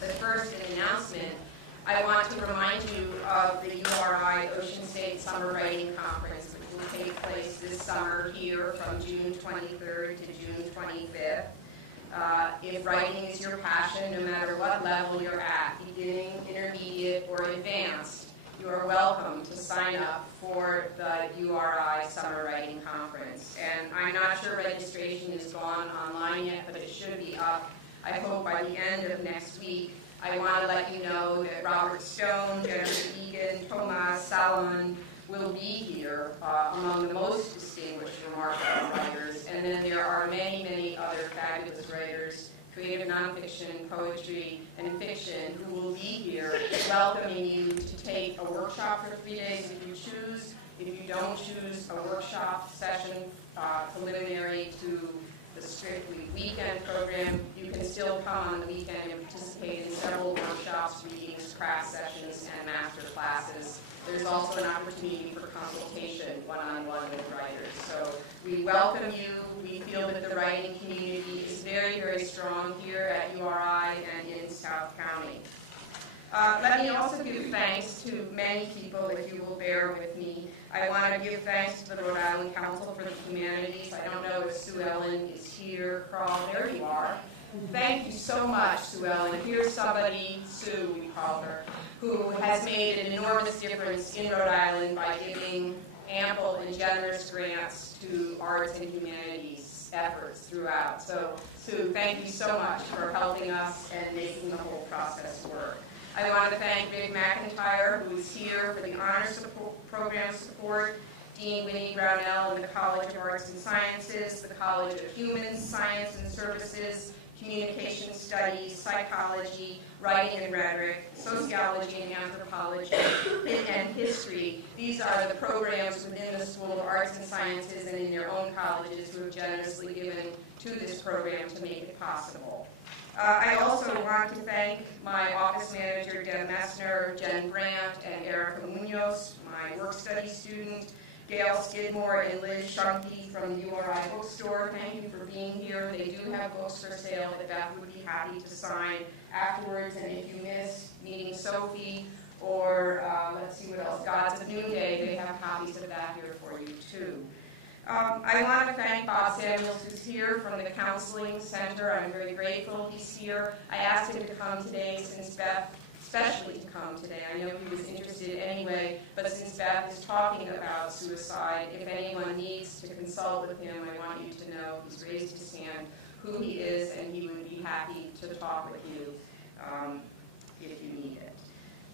But first, an announcement. I want to remind you of the URI Ocean State Summer Writing Conference, which will take place this summer here from June 23rd to June 25th. If writing is your passion, no matter what level you're at, beginning, intermediate, or advanced, you are welcome to sign up for the URI Summer Writing Conference. And I'm not sure registration is gone online yet, but it should be up, I hope, by the end of next week. I want to let you know that Robert Stone, Jennifer Egan, Tomas Salomon will be here among the most distinguished, remarkable writers. And then there are many, many other fabulous writers, creative nonfiction, poetry, and fiction, who will be here welcoming you to take a workshop for 3 days if you choose. If you don't choose a workshop session preliminary to the strictly weekend program, you can still come on the weekend and participate in several workshops, readings, craft sessions, and master classes. There's also an opportunity for consultation one-on-one with writers. So we welcome you. We feel that the writing community is very, very strong here at URI and in South County. Let me also give thanks to many people, if you will bear with me. I want to give thanks to the Rhode Island Council for the Humanities. I don't know if Sue Ellen is here. Carl, there you are. Thank you so much, Sue Ellen. Here's somebody, Sue we call her, who has made an enormous difference in Rhode Island by giving ample and generous grants to arts and humanities efforts throughout. So, Sue, thank you so much for helping us and making the whole process work. I want to thank Rick McIntyre, who is here for the honor program support, Dean Winnie Brownell and the College of Arts and Sciences, the College of Human Science and Services, Communication Studies, Psychology, Writing and Rhetoric, Sociology and Anthropology, and History. These are the programs within the School of Arts and Sciences and in their own colleges who have generously given to this program to make it possible. I also want to thank my office manager, Deb Messner, Jen Brandt, and Erica Munoz, my work study student, Gail Skidmore and Liz Shunke from the URI bookstore. Thank you for being here. They do have books for sale that Beth would be happy to sign afterwards. And if you missed meeting Sophie or, let's see what else, Gods of Noonday, they have copies of that here for you too. I want to thank Bob Samuels, who's here from the Counseling Center. I'm very grateful he's here. I asked him to come today since Beth, especially to come today. I know he was interested anyway, but since Beth is talking about suicide, if anyone needs to consult with him, I want you to know he's raised his hand, who he is, and he would be happy to talk with you if you need it.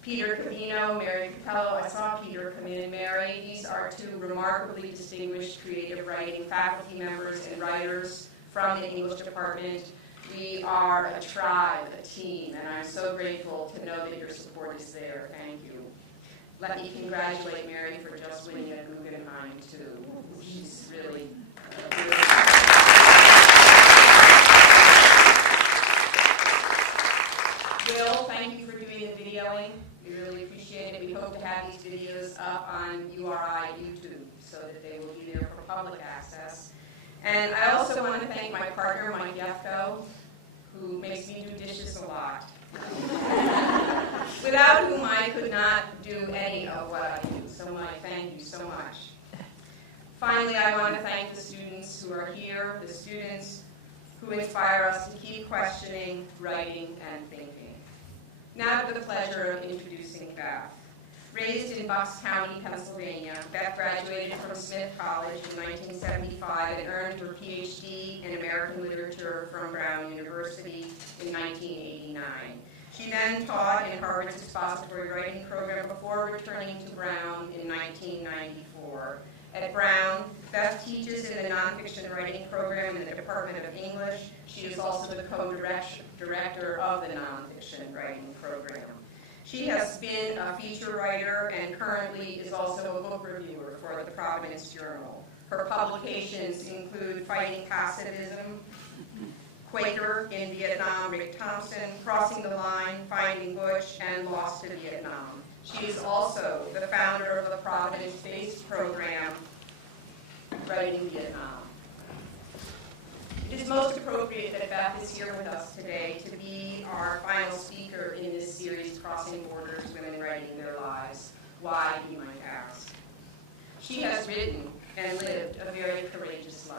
Peter Cavino, Mary Capello, I saw Peter come in, and Mary. These are two remarkably distinguished creative writing faculty members and writers from the English department. We are a tribe, a team, and I'm so grateful to know that your support is there. Thank you. Let me congratulate Mary for just winning at Guggenheim, too. She's really Will, thank you for doing the videoing. We really appreciate it. We hope to have these videos up on URI YouTube so that they will be there for public access. And I also want to thank my partner, Mike Yefko, who makes me do dishes a lot. Without whom I could not do any of what I do. So Mike, thank you so much. Finally, I want to thank the students who are here, the students who inspire us to keep questioning, writing, and thinking. Now to the pleasure of introducing Beth. Raised in Bucks County, Pennsylvania, Beth graduated from Smith College in 1975 and earned her PhD in American Literature from Brown University in 1989. She then taught in Harvard's expository writing program before returning to Brown in 1994. At Brown, Beth teaches in the nonfiction writing program in the Department of English. She is also the co-director of the nonfiction writing program. She has been a feature writer and currently is also a book reviewer for the Providence Journal. Her publications include Fighting Pacifism, Quaker in Vietnam, Rick Thompson, Crossing the Line, Finding Butch, and Lost to Vietnam. She is also the founder of the Providence-based program, Writing Vietnam. It is most appropriate that Beth is here with us today to be our final speaker in this series, Crossing Borders, Women Writing Their Lives. Why, you might ask? She has written and lived a very courageous life.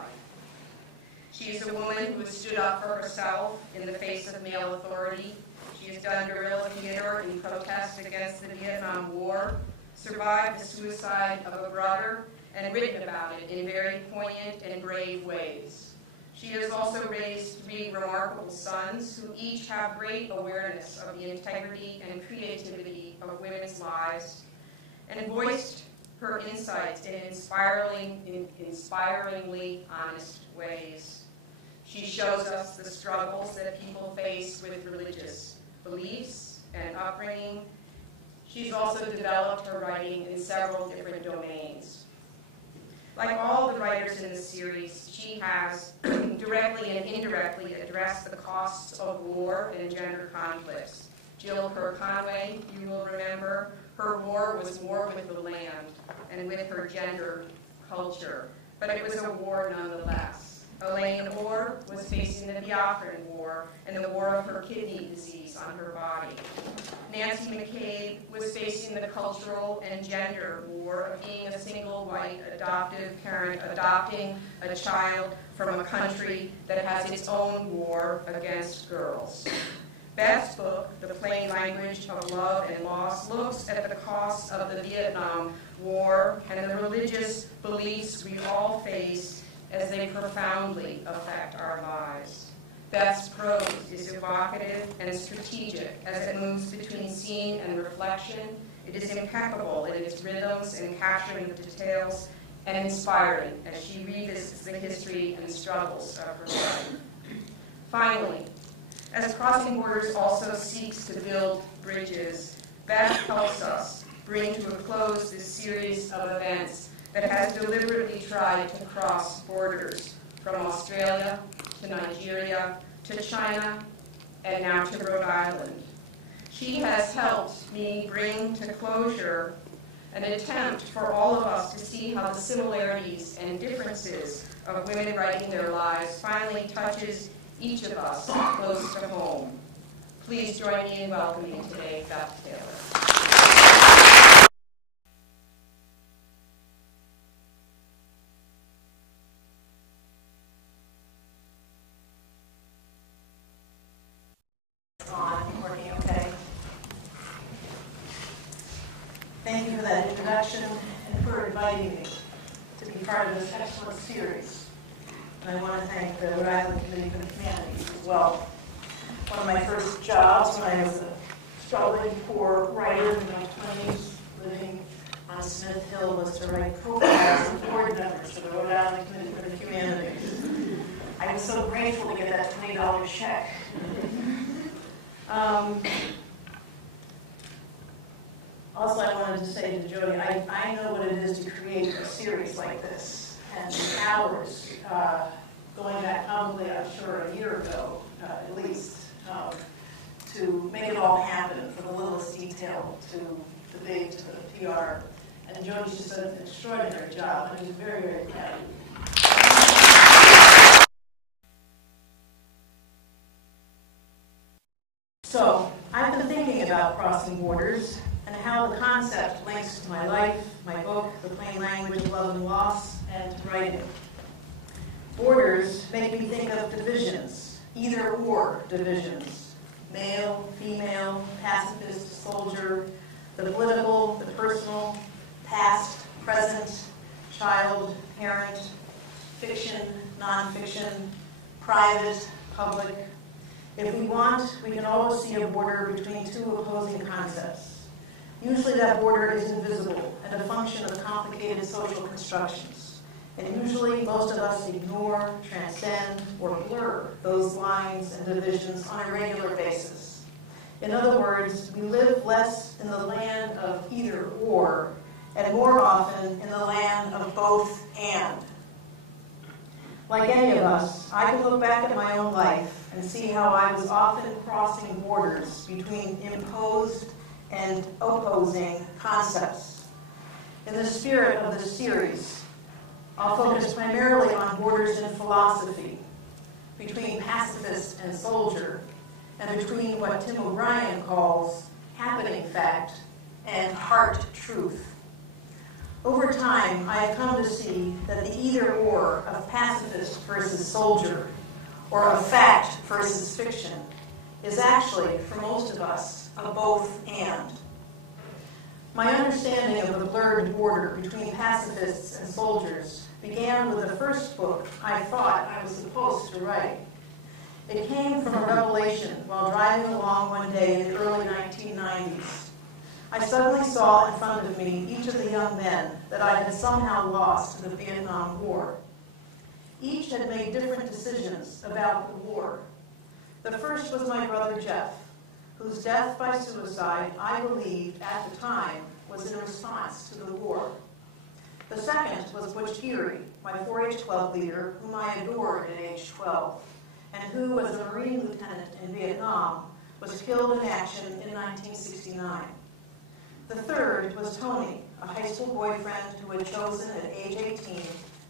She is a woman who has stood up for herself in the face of male authority. She has done guerrilla theater in protest against the Vietnam War, survived the suicide of a brother, and written about it in very poignant and brave ways. She has also raised 3 remarkable sons who each have great awareness of the integrity and creativity of women's lives and voiced her insights in inspiringly honest ways. She shows us the struggles that people face with religious beliefs and upbringing. She's also developed her writing in several different domains. Like all the writers in the series, she has directly and indirectly addressed the costs of war and gender conflicts. Jill Kerr-Conway, you will remember, her war was war with the land and with her gender culture, but it was a war nonetheless. Elaine Orr was facing the Biafran War and the war of her kidney disease on her body. Nancy McCabe was facing the cultural and gender war of being a single white adoptive parent adopting a child from a country that has its own war against girls. Beth's book, The Plain Language of Love and Loss, looks at the costs of the Vietnam War and the religious beliefs we all face as they profoundly affect our lives. Beth's prose is evocative and strategic as it moves between scene and reflection. It is impeccable in its rhythms and capturing the details, and inspiring as she revisits the history and struggles of her life. Finally, as Crossing Borders also seeks to build bridges, Beth helps us bring to a close this series of events that has deliberately tried to cross borders from Australia to Nigeria to China and now to Rhode Island. She has helped me bring to closure an attempt for all of us to see how the similarities and differences of women writing their lives finally touches each of us close to home. Please join me in welcoming today Beth Taylor. Thank you for that introduction and for inviting me to be part of this excellent series. And I want to thank the Rhode Island Committee for the Humanities as well. One of my first jobs when I was a struggling poor writer in my 20s, living on Smith Hill, was to write profiles of board members for the Rhode Island Committee for the Humanities. I was so grateful to get that $20 check. Also, I wanted to say to Jody, I know what it is to create a series like this, and the hours, going back probably, I'm sure, a year ago, at least, to make it all happen, from the littlest detail to the big, to the PR. And Jody's just done an extraordinary job, and I'm just very, very proud of you. So, I've been thinking about crossing borders and how the concept links to my life, my book, The Plain Language of Love and Loss, and writing. Borders make me think of divisions, either or divisions. Male, female, pacifist, soldier, the political, the personal, past, present, child, parent, fiction, nonfiction, private, public. If we want, we can always see a border between 2 opposing concepts. Usually that border is invisible and a function of complicated social constructions. And usually most of us ignore, transcend, or blur those lines and divisions on a regular basis. In other words, we live less in the land of either or, and more often in the land of both and. Like any of us, I can look back at my own life and see how I was often crossing borders between imposed and opposing concepts. In the spirit of this series, I'll focus primarily on borders in philosophy, between pacifist and soldier, and between what Tim O'Brien calls happening fact and heart truth. Over time, I have come to see that the either-or of pacifist versus soldier, or of fact versus fiction, is actually, for most of us, a both and. My understanding of the blurred border between pacifists and soldiers began with the first book I thought I was supposed to write. It came from a revelation while driving along one day in the early 1990s. I suddenly saw in front of me each of the young men that I had somehow lost to the Vietnam War. Each had made different decisions about the war. The first was my brother Jeff, whose death by suicide I believed at the time was in response to the war. The second was Butch Geary, my 4-H club leader, whom I adored at age 12, and who, as a Marine lieutenant in Vietnam, was killed in action in 1969. The third was Tony, a high school boyfriend who had chosen at age 18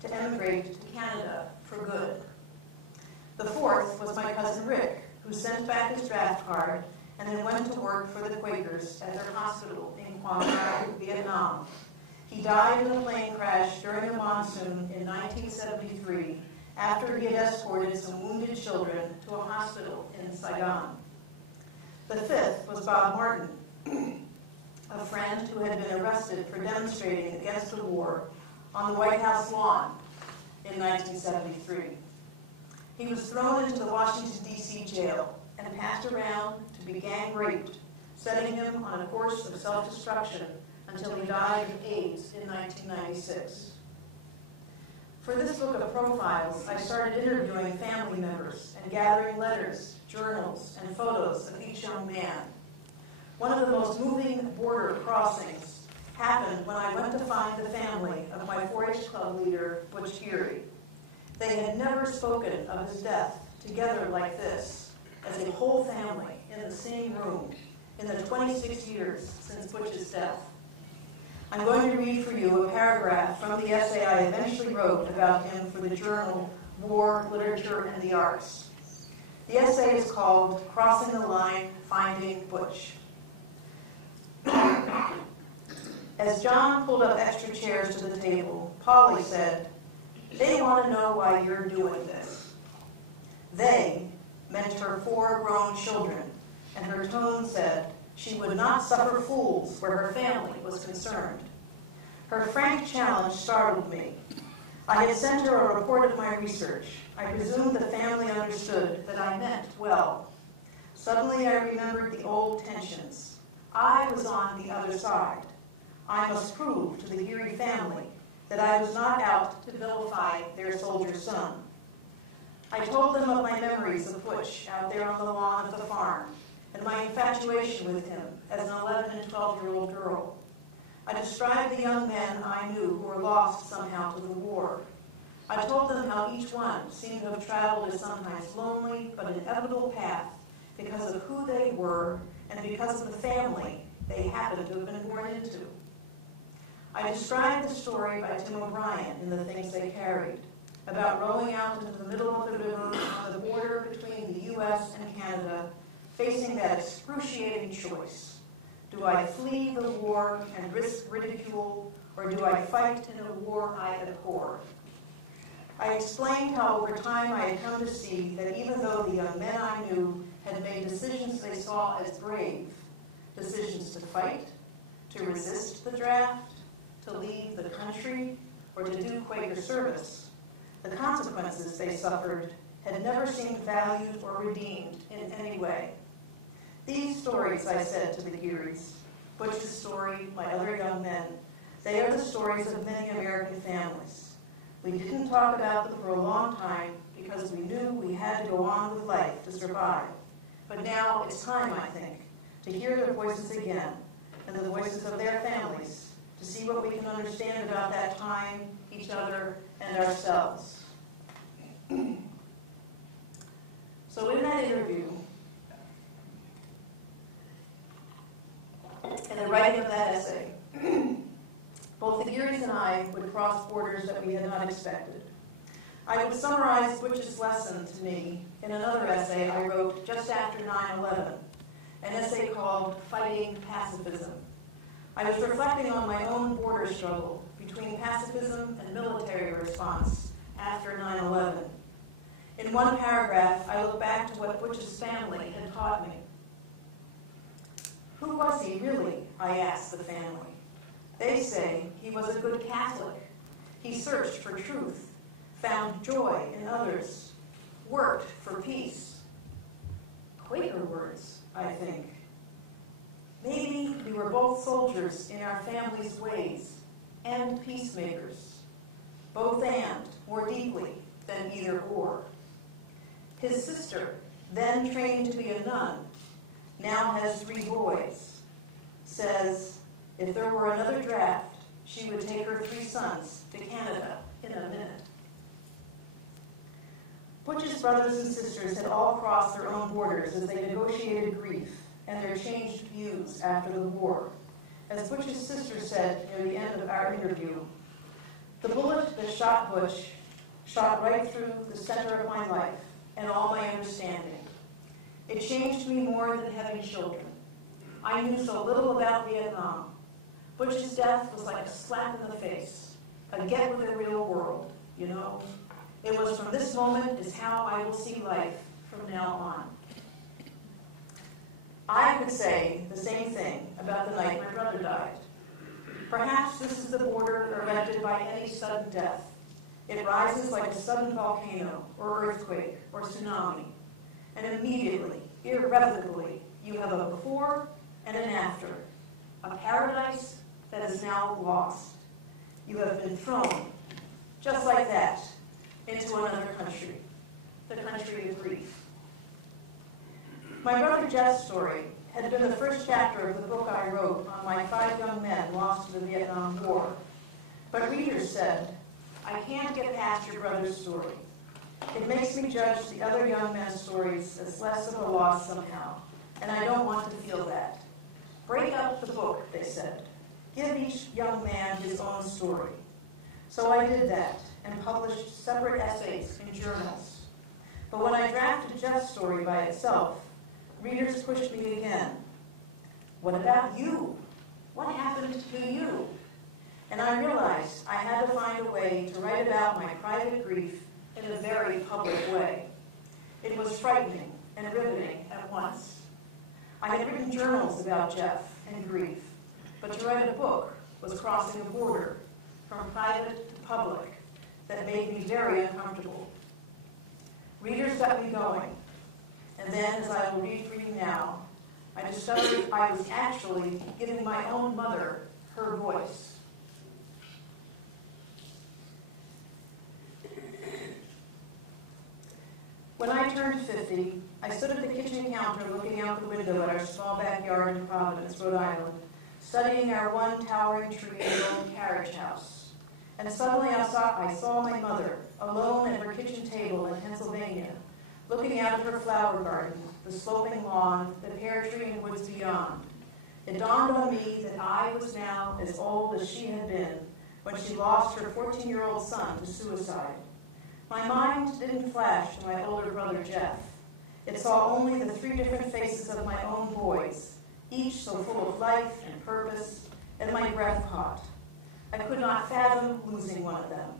to emigrate to Canada for good. The fourth was my cousin Rick, who sent back his draft card and then went to work for the Quakers at their hospital in Quang Ngo, Vietnam. He died in a plane crash during a monsoon in 1973 after he had escorted some wounded children to a hospital in Saigon. The fifth was Bob Martin, a friend who had been arrested for demonstrating against the war on the White House lawn in 1973. He was thrown into the Washington, D.C. jail and passed around to be gang raped, setting him on a course of self-destruction until he died of AIDS in 1996. For this book of profiles, I started interviewing family members and gathering letters, journals, and photos of each young man. One of the most moving border crossings happened when I went to find the family of my 4-H club leader, Butch Geary. They had never spoken of his death together like this, as a whole family in the same room, in the 26 years since Butch's death. I'm going to read for you a paragraph from the essay I eventually wrote about him for the journal War, Literature, and the Arts. The essay is called Crossing the Line, Finding Butch. As John pulled up extra chairs to the table, Polly said, "They want to know why you're doing this." They meant her 4 grown children, and her tone said she would not suffer fools where her family was concerned. Her frank challenge startled me. I had sent her a report of my research. I presumed the family understood that I meant well. Suddenly I remembered the old tensions. I was on the other side. I must prove to the Geary family that I was not out to vilify their soldier son. I told them of my memories of Butch out there on the lawn of the farm, and my infatuation with him as an 11 and 12-year-old girl. I described the young men I knew who were lost somehow to the war. I told them how each one seemed to have traveled a sometimes lonely but inevitable path because of who they were and because of the family they happened to have been born into. I described the story by Tim O'Brien in The Things They Carried, about rowing out into the middle of the river on the border between the U.S. and Canada, facing that excruciating choice. Do I flee the war and risk ridicule, or do I fight in a war I abhor? I explained how over time I had come to see that even though the young men I knew had made decisions they saw as brave, decisions to fight, to resist the draft, to leave the country, or to do Quaker service, the consequences they suffered had never seemed valued or redeemed in any way. These stories, I said to the Gearys, Butch's story, my other young men, they are the stories of many American families. We didn't talk about them for a long time because we knew we had to go on with life to survive. But now it's time, I think, to hear their voices again, and the voices of their families, to see what we can understand about that time, each other, and ourselves. So in that interview, in the writing of that essay, both the Gearys and I would cross borders that we had not expected. I would summarize Butch's lesson to me in another essay I wrote just after 9/11, an essay called Fighting Pacifism. I was reflecting on my own border struggle between pacifism and military response after 9/11. In one paragraph, I look back to what Butch's family had taught me. Who was he really? I asked the family. They say he was a good Catholic. He searched for truth, found joy in others, worked for peace. Quaker words, I think. Maybe we were both soldiers in our family's ways, and peacemakers. Both and, more deeply than either or. His sister, then trained to be a nun, now has 3 boys, says if there were another draft, she would take her 3 sons to Canada in a minute. Butch's brothers and sisters had all crossed their own borders as they negotiated grief and their changed views after the war. As Butch's sister said near the end of our interview, the bullet that shot Butch shot right through the center of my life and all my understanding. It changed me more than having children. I knew so little about Vietnam. Butch's death was like a slap in the face, a get with the real world, you know. It was from this moment is how I will see life from now on. I could say the same thing about the night my brother died. Perhaps this is the border erected by any sudden death. It rises like a sudden volcano or earthquake or tsunami. And immediately, irrevocably, you have a before and an after. A paradise that is now lost. You have been thrown, just like that, into another country, the country of grief. My brother Jeff's story had been the first chapter of the book I wrote on my 5 young men lost to the Vietnam War. But readers said, I can't get past your brother's story. It makes me judge the other young men's stories as less of a loss somehow, and I don't want to feel that. Break up the book, they said. Give each young man his own story. So I did that and published separate essays in journals. But when I drafted Jeff's story by itself, readers pushed me again. What about you? What happened to you? And I realized I had to find a way to write about my private grief in a very public way. It was frightening and riveting at once. I had written journals about Jeff and grief, but to write a book was crossing a border from private to public that made me very uncomfortable. Readers got me going, and then, as I will read for you now, I discovered I was actually giving my own mother her voice. When I turned 50, I stood at the kitchen counter looking out the window at our small backyard in Providence, Rhode Island, studying our one towering tree in the old carriage house. And suddenly I saw my mother, alone at her kitchen table in Pennsylvania, looking out at her flower garden, the sloping lawn, the pear tree and woods beyond. It dawned on me that I was now as old as she had been when she lost her 14-year-old son to suicide. My mind didn't flash to my older brother, Jeff. It saw only the 3 different faces of my own boys, each so full of life and purpose, and my breath caught. I could not fathom losing one of them.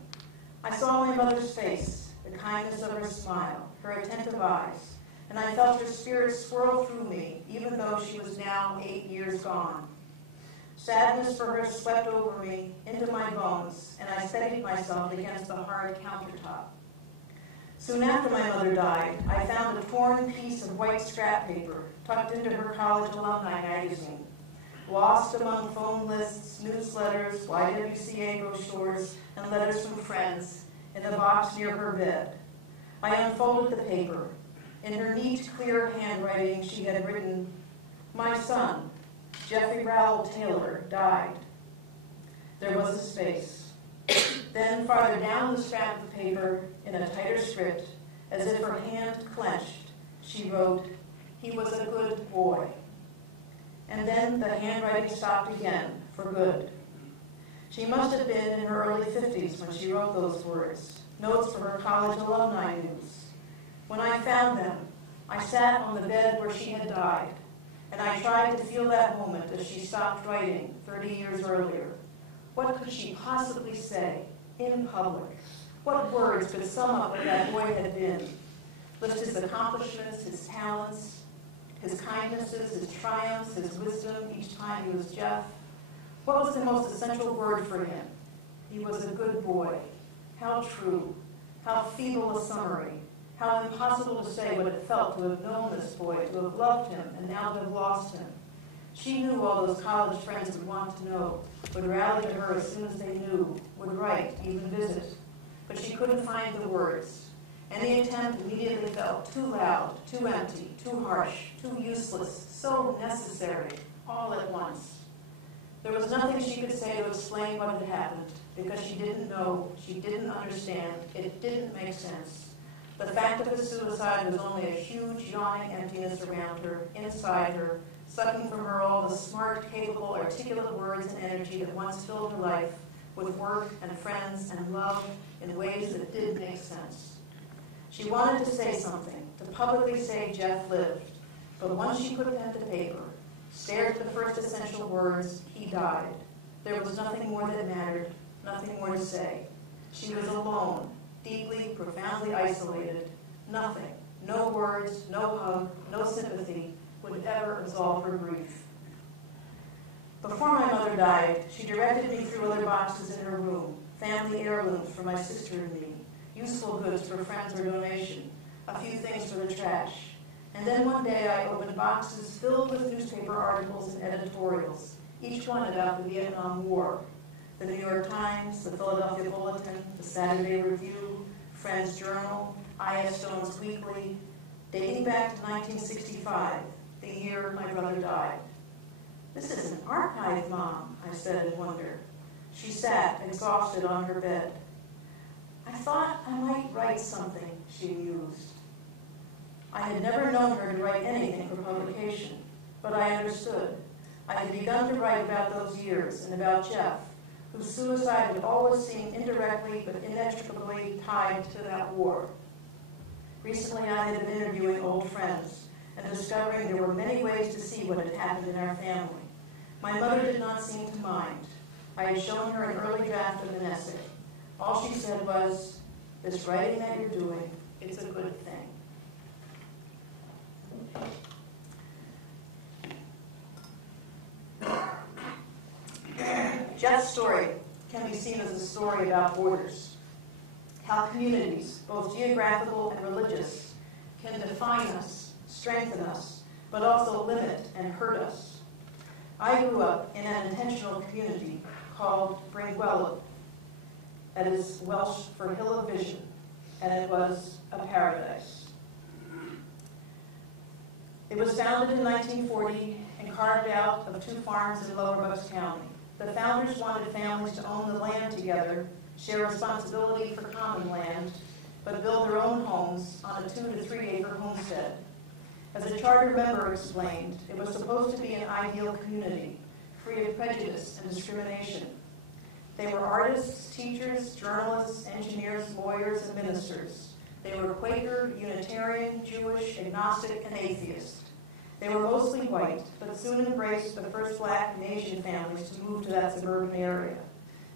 I saw my mother's face, the kindness of her smile, her attentive eyes, and I felt her spirit swirl through me, even though she was now 8 years gone. Sadness for her swept over me into my bones, and I steadied myself against the hard countertop. Soon after my mother died, I found a torn piece of white scrap paper tucked into her college alumni magazine, lost among phone lists, newsletters, YWCA brochures, and letters from friends in the box near her bed. I unfolded the paper. In her neat, clear handwriting, she had written, "My son, Jeffrey Rowell Taylor, died." There was a space. Then farther down the scrap of paper, in a tighter script, as if her hand clenched, she wrote, "He was a good boy." And then the handwriting stopped again, for good. She must have been in her early 50s when she wrote those words, notes for her college alumni news. When I found them, I sat on the bed where she had died, and I tried to feel that moment as she stopped writing 30 years earlier. What could she possibly say in public? What words could sum up what that boy had been? List his accomplishments, his talents, his kindnesses, his triumphs, his wisdom each time he was Jeff. What was the most essential word for him? He was a good boy. How true. How feeble a summary. How impossible to say what it felt to have known this boy, to have loved him, and now to have lost him. She knew all those college friends would want to know, would rally to her as soon as they knew, would write, even visit. But she couldn't find the words. Any attempt immediately felt too loud, too empty, too harsh, too useless, so necessary, all at once. There was nothing she could say to explain what had happened, because she didn't know, she didn't understand, it didn't make sense. The fact of his suicide was only a huge, yawning emptiness around her, inside her, sucking from her all the smart, capable, articulate words and energy that once filled her life with work and friends and love in ways that did make sense. She wanted to say something, to publicly say Jeff lived, but once she put pen to paper, stared at the first essential words, he died. There was nothing more that mattered, nothing more to say. She was alone, deeply, profoundly isolated. Nothing, no words, no hug, no sympathy would ever absolve her grief. Before my mother died, she directed me through other boxes in her room, family heirlooms for my sister and me, useful goods for friends or donation, a few things for the trash. And then one day I opened boxes filled with newspaper articles and editorials, each one about the Vietnam War. The New York Times, the Philadelphia Bulletin, the Saturday Review, Friends Journal, I.S. Stone's Weekly, dating back to 1965, the year my brother died. "This is an archive, Mom," I said in wonder. She sat, exhausted, on her bed. "I thought I might write something," she mused. I had never known her to write anything for publication, but I understood. I had begun to write about those years and about Jeff, whose suicide had always seemed indirectly but inextricably tied to that war. Recently, I had been interviewing old friends and discovering there were many ways to see what had happened in our family. My mother did not seem to mind. I had shown her an early draft of an essay. All she said was, "This writing that you're doing, it's a good thing." Jeff's story can be seen as a story about borders, how communities, both geographical and religious, can define us, strengthen us, but also limit and hurt us. I grew up in an intentional community called Bryngelly. That is Welsh for Hill of Vision, and it was a paradise. It was founded in 1940 and carved out of 2 farms in Lower Bucks County. The founders wanted families to own the land together, share responsibility for common land, but build their own homes on a 2 to 3 acre homestead. As a charter member explained, it was supposed to be an ideal community, free of prejudice and discrimination. They were artists, teachers, journalists, engineers, lawyers, and ministers. They were Quaker, Unitarian, Jewish, agnostic, and atheist. They were mostly white, but soon embraced the first Black and Asian families to move to that suburban area.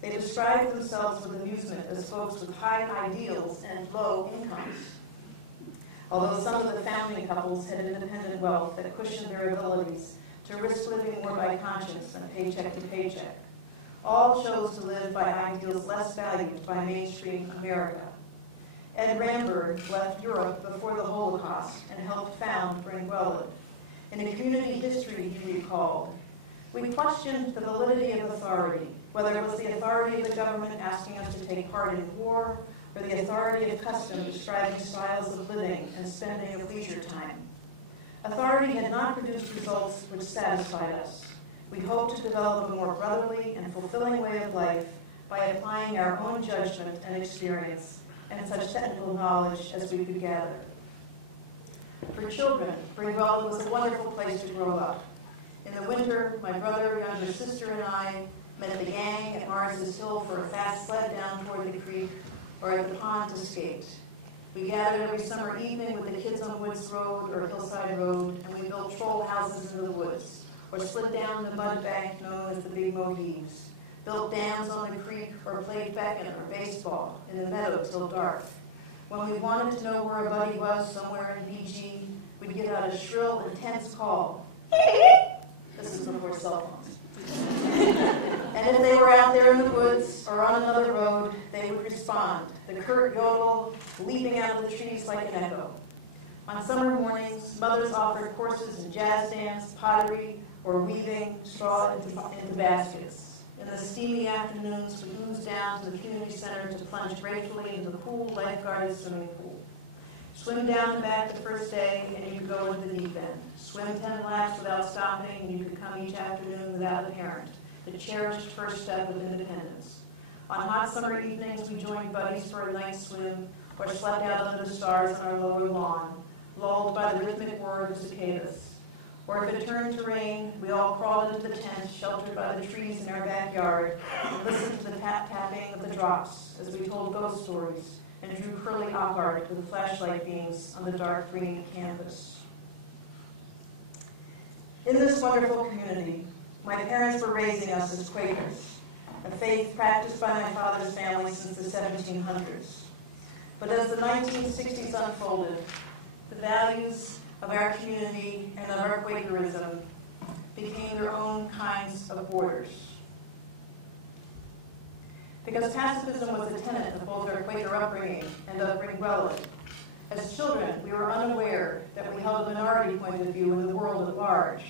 They described themselves with amusement as folks with high ideals and low incomes. Although some of the founding couples had independent wealth that cushioned their abilities to risk living more by conscience than paycheck to paycheck, all chose to live by ideals less valued by mainstream America. Ed Ramberg left Europe before the Holocaust and helped found Bryngelly. In a community history he recalled, "We questioned the validity of authority, whether it was the authority of the government asking us to take part in war, or the authority of custom describing styles of living and spending of leisure time. Authority had not produced results which satisfied us. We hoped to develop a more brotherly and fulfilling way of life by applying our own judgment and experience and such technical knowledge as we could gather." For children, Bryngelly was a wonderful place to grow up. In the winter, my brother, younger sister, and I met the gang at Mars's Hill for a fast sled down toward the creek, or at the pond to skate. We gathered every summer evening with the kids on Woods Road or Hillside Road, and we built troll houses in the woods, or slid down the mud bank known as the Big Moheaves, built dams on the creek, or played beckon or baseball in the meadow till dark. When we wanted to know where a buddy was somewhere in BG, we'd get out a shrill, intense call. This is before cell phones. And if they were out there in the woods or on another road, they would respond, the curt yodel leaping out of the trees like an echo. On summer mornings, mothers offered courses in jazz dance, pottery, or weaving straw into baskets. In the steamy afternoons, we oozed down to the community center to plunge gratefully into the cool, life-guarded swimming pool. Swim down and back the first day, and you could go into the deep end. Swim 10 laps without stopping, and you could come each afternoon without a parent. The cherished first step of independence. On hot summer evenings, we joined buddies for a night swim, or slept out under the stars on our lower lawn, lulled by the rhythmic whir of cicadas. Or if it turned to rain, we all crawled into the tent, sheltered by the trees in our backyard, and listened to the tapping of the drops as we told ghost stories and drew curly op art with flashlight beams on the dark green canvas. In this wonderful community, my parents were raising us as Quakers, a faith practiced by my father's family since the 1700s. But as the 1960s unfolded, the values of our community and of our Quakerism became their own kinds of borders. Because pacifism was a tenet of both our Quaker upbringing and of Ringwella. As children, we were unaware that we held a minority point of view in the world at large.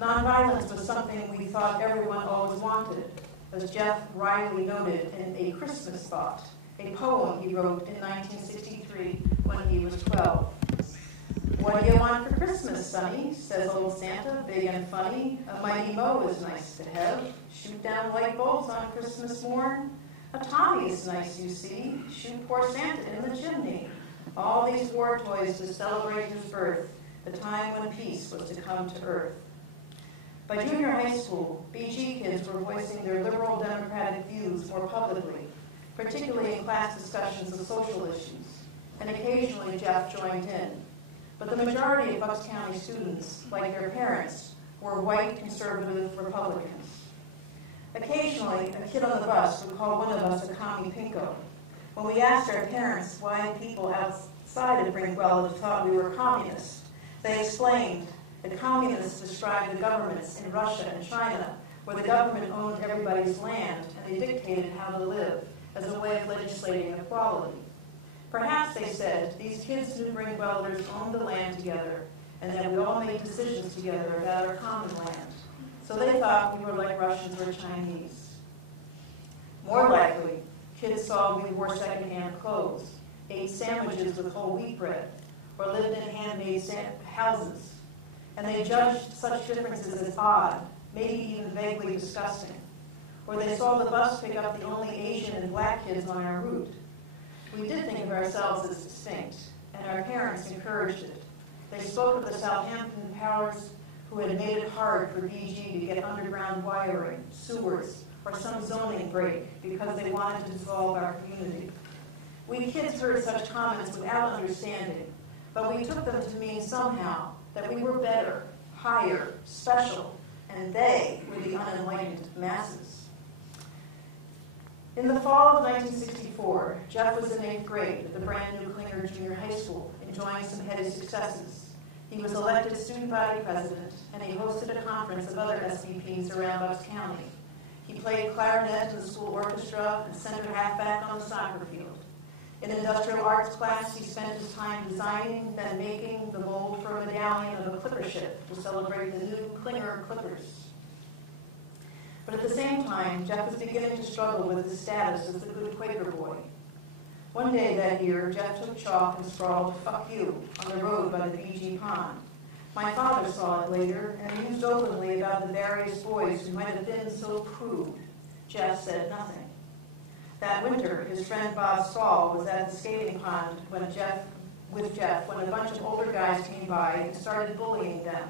Nonviolence was something we thought everyone always wanted, as Jeff Riley noted in A Christmas Thought, a poem he wrote in 1963 when he was 12. What do you want for Christmas, Sonny? Says old Santa, big and funny. A mighty mow is nice to have. Shoot down light bulbs on Christmas morn. A Tommy is nice, you see. Shoot poor Santa in the chimney. All these war toys to celebrate his birth, the time when peace was to come to earth. By junior high school, BG kids were voicing their liberal democratic views more publicly, particularly in class discussions of social issues, and occasionally Jeff joined in. But the majority of Bucks County students, like their parents, were white conservative Republicans. Occasionally, a kid on the bus would call one of us a commie pinko. When we asked our parents why people outside of Ringwella thought we were communists, they explained that communists described the governments in Russia and China, where the government owned everybody's land and they dictated how to live as a way of legislating equality. Perhaps, they said, these kids knew Ringwellers owned the land together and that we all made decisions together about our common land. So they thought we were like Russians or Chinese. More likely, kids saw we wore secondhand clothes, ate sandwiches with whole wheat bread, or lived in handmade houses. And they judged such differences as odd, maybe even vaguely disgusting. Or they saw the bus pick up the only Asian and black kids on our route. We did think of ourselves as distinct, and our parents encouraged it. They spoke of the Southampton powers who had made it hard for BG to get underground wiring, sewers, or some zoning break because they wanted to dissolve our community. We kids heard such comments without understanding, but we took them to mean somehow that we were better, higher, special, and they were the unenlightened masses. In the fall of 1964, Jeff was in 8th grade at the brand new Klinger Junior High School, enjoying some heady successes. He was elected student body president, and he hosted a conference of other SVPs around Bucks County. He played clarinet in the school orchestra and center halfback on the soccer field. In industrial arts class, he spent his time designing, then making the mold for a medallion of a clipper ship to celebrate the new Klinger Clippers. But at the same time, Jeff was beginning to struggle with his status as the good Quaker boy. One day that year, Jeff took chalk and scrawled, "Fuck you," on the road by the BG pond. My father saw it later and mused openly about the various boys who might have been so crude. Jeff said nothing. That winter, his friend Bob Saul was at the skating pond with Jeff when a bunch of older guys came by and started bullying them.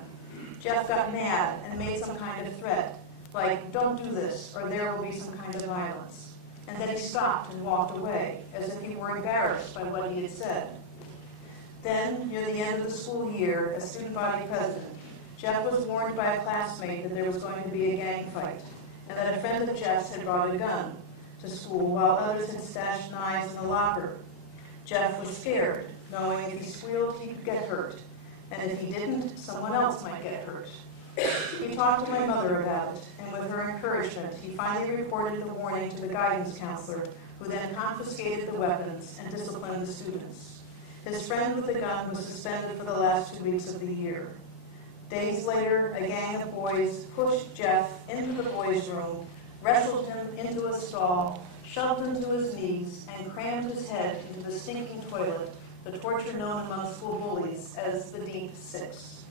Jeff got mad and made some kind of threat, like, "Don't do this, or there will be some kind of violence." and then he stopped and walked away, as if he were embarrassed by what he had said. Then, near the end of the school year, as student body president, Jeff was warned by a classmate that there was going to be a gang fight, and that a friend of Jeff's had brought a gun to school while others had stashed knives in the locker. Jeff was scared, knowing if he squealed, he could get hurt, and if he didn't, someone else might get hurt. He talked to my mother about it, and with her encouragement, he finally reported the warning to the guidance counselor, who then confiscated the weapons and disciplined the students. His friend with the gun was suspended for the last 2 weeks of the year. Days later, a gang of boys pushed Jeff into the boys' room, wrestled him into a stall, shoved him to his knees, and crammed his head into the stinking toilet, the torture known among school bullies as the Deep Six.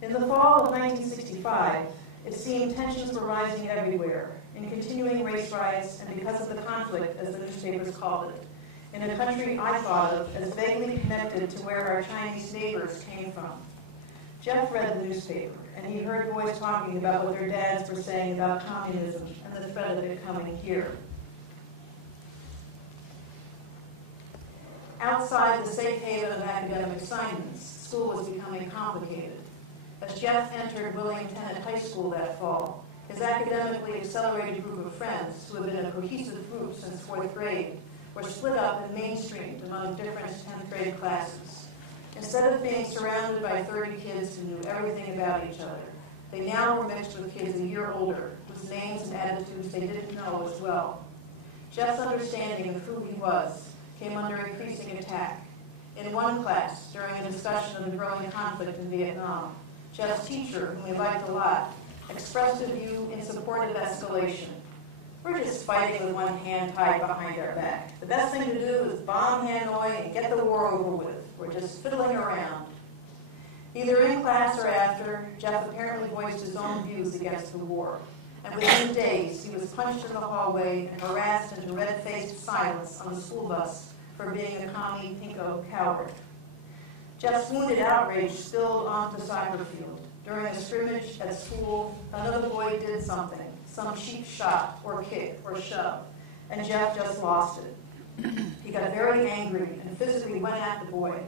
In the fall of 1965, it seemed tensions were rising everywhere, in continuing race riots and because of the conflict, as the newspapers called it, in a country I thought of as vaguely connected to where our Chinese neighbors came from. Jeff read the newspaper, and he heard boys talking about what their dads were saying about communism and the threat of it coming here. Outside the safe haven of academic assignments, school was becoming complicated. As Jeff entered William Tennant High School that fall, his academically accelerated group of friends, who had been a cohesive group since 4th grade, were split up and mainstreamed among different 10th grade classes. Instead of being surrounded by 30 kids who knew everything about each other, they now were mixed with kids a year older, whose names and attitudes they didn't know as well. Jeff's understanding of who he was came under increasing attack. In one class, during a discussion of the growing conflict in Vietnam, Jeff's teacher, whom he liked a lot, expressed a view in support of escalation. We're just fighting with one hand tied behind our back. The best thing to do is bomb Hanoi and get the war over with. We're just fiddling around. Either in class or after, Jeff apparently voiced his own views against the war. And within days, he was punched in the hallway and harassed into red-faced silence on the school bus for being a commie pinko coward. Jeff's wounded outrage spilled onto the soccer field. During a scrimmage at school, another boy did something, some cheap shot or kick or shove, and Jeff just lost it. He got very angry and physically went at the boy.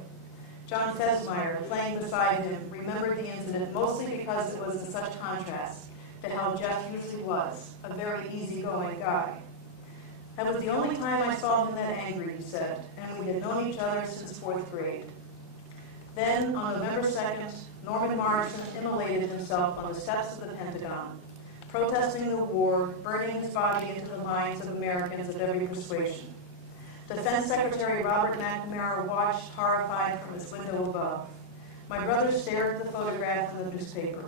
John Fesmeyer, playing beside him, remembered the incident mostly because it was in such contrast to how Jeff usually was, a very easygoing guy. That was the only time I saw him that angry, he said, and we had known each other since 4th grade. Then, on November 2nd, Norman Morrison immolated himself on the steps of the Pentagon, protesting the war, burning his body into the minds of Americans of every persuasion. Defense Secretary Robert McNamara watched, horrified, from his window above. My brother stared at the photograph in the newspaper.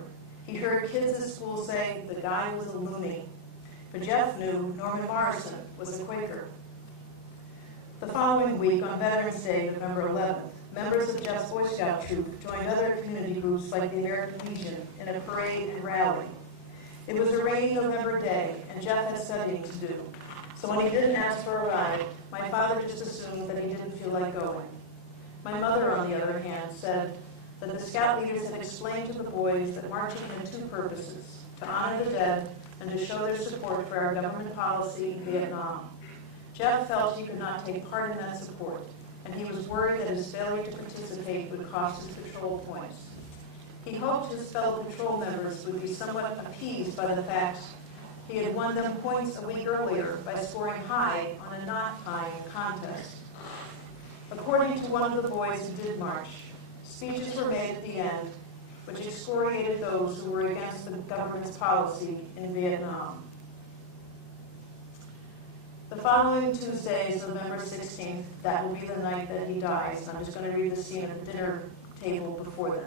He heard kids at school say the guy was a loony. But Jeff knew Norman Morrison was a Quaker. The following week, on Veterans Day, November 11th, members of Jeff's Boy Scout troop joined other community groups like the American Legion in a parade and rally. It was a rainy November day, and Jeff had studying to do. So when he didn't ask for a ride, my father just assumed that he didn't feel like going. My mother, on the other hand, said that the Scout leaders had explained to the boys that marching had two purposes, to honor the dead and to show their support for our government policy in Vietnam. Jeff felt he could not take part in that support, and he was worried that his failure to participate would cost his patrol points. He hoped his fellow patrol members would be somewhat appeased by the fact he had won them points a week earlier by scoring high on a knot-tying contest. According to one of the boys who did march, speeches were made at the end which excoriated those who were against the government's policy in Vietnam. The following Tuesday is November 16th. That will be the night that he dies. And I'm just going to read the scene at the dinner table before then.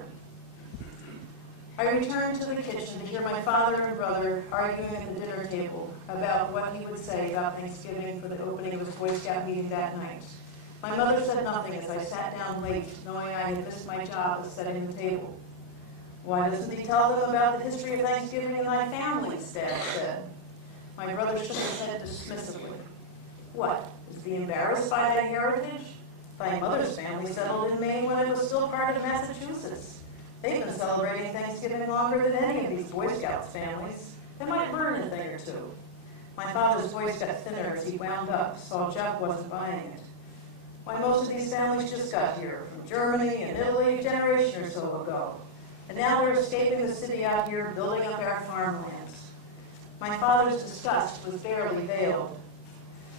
I returned to the kitchen to hear my father and brother arguing at the dinner table about what he would say about Thanksgiving for the opening of his Boy Scout meeting that night. My mother said nothing as I sat down late, knowing I had missed my job of setting the table. Why doesn't he tell them about the history of Thanksgiving in thy family, Dad said. My brother shook his head dismissively. What, is he embarrassed by thy heritage? Thy mother's family settled in Maine when it was still part of Massachusetts. They've been celebrating Thanksgiving longer than any of these Boy Scouts families. They might learn a thing or two. My father's voice got thinner as he wound up, saw Jeff wasn't buying it. Why, most of these families just got here, from Germany and Italy a generation or so ago. And now they're escaping the city out here, building up our farmlands. My father's disgust was barely veiled.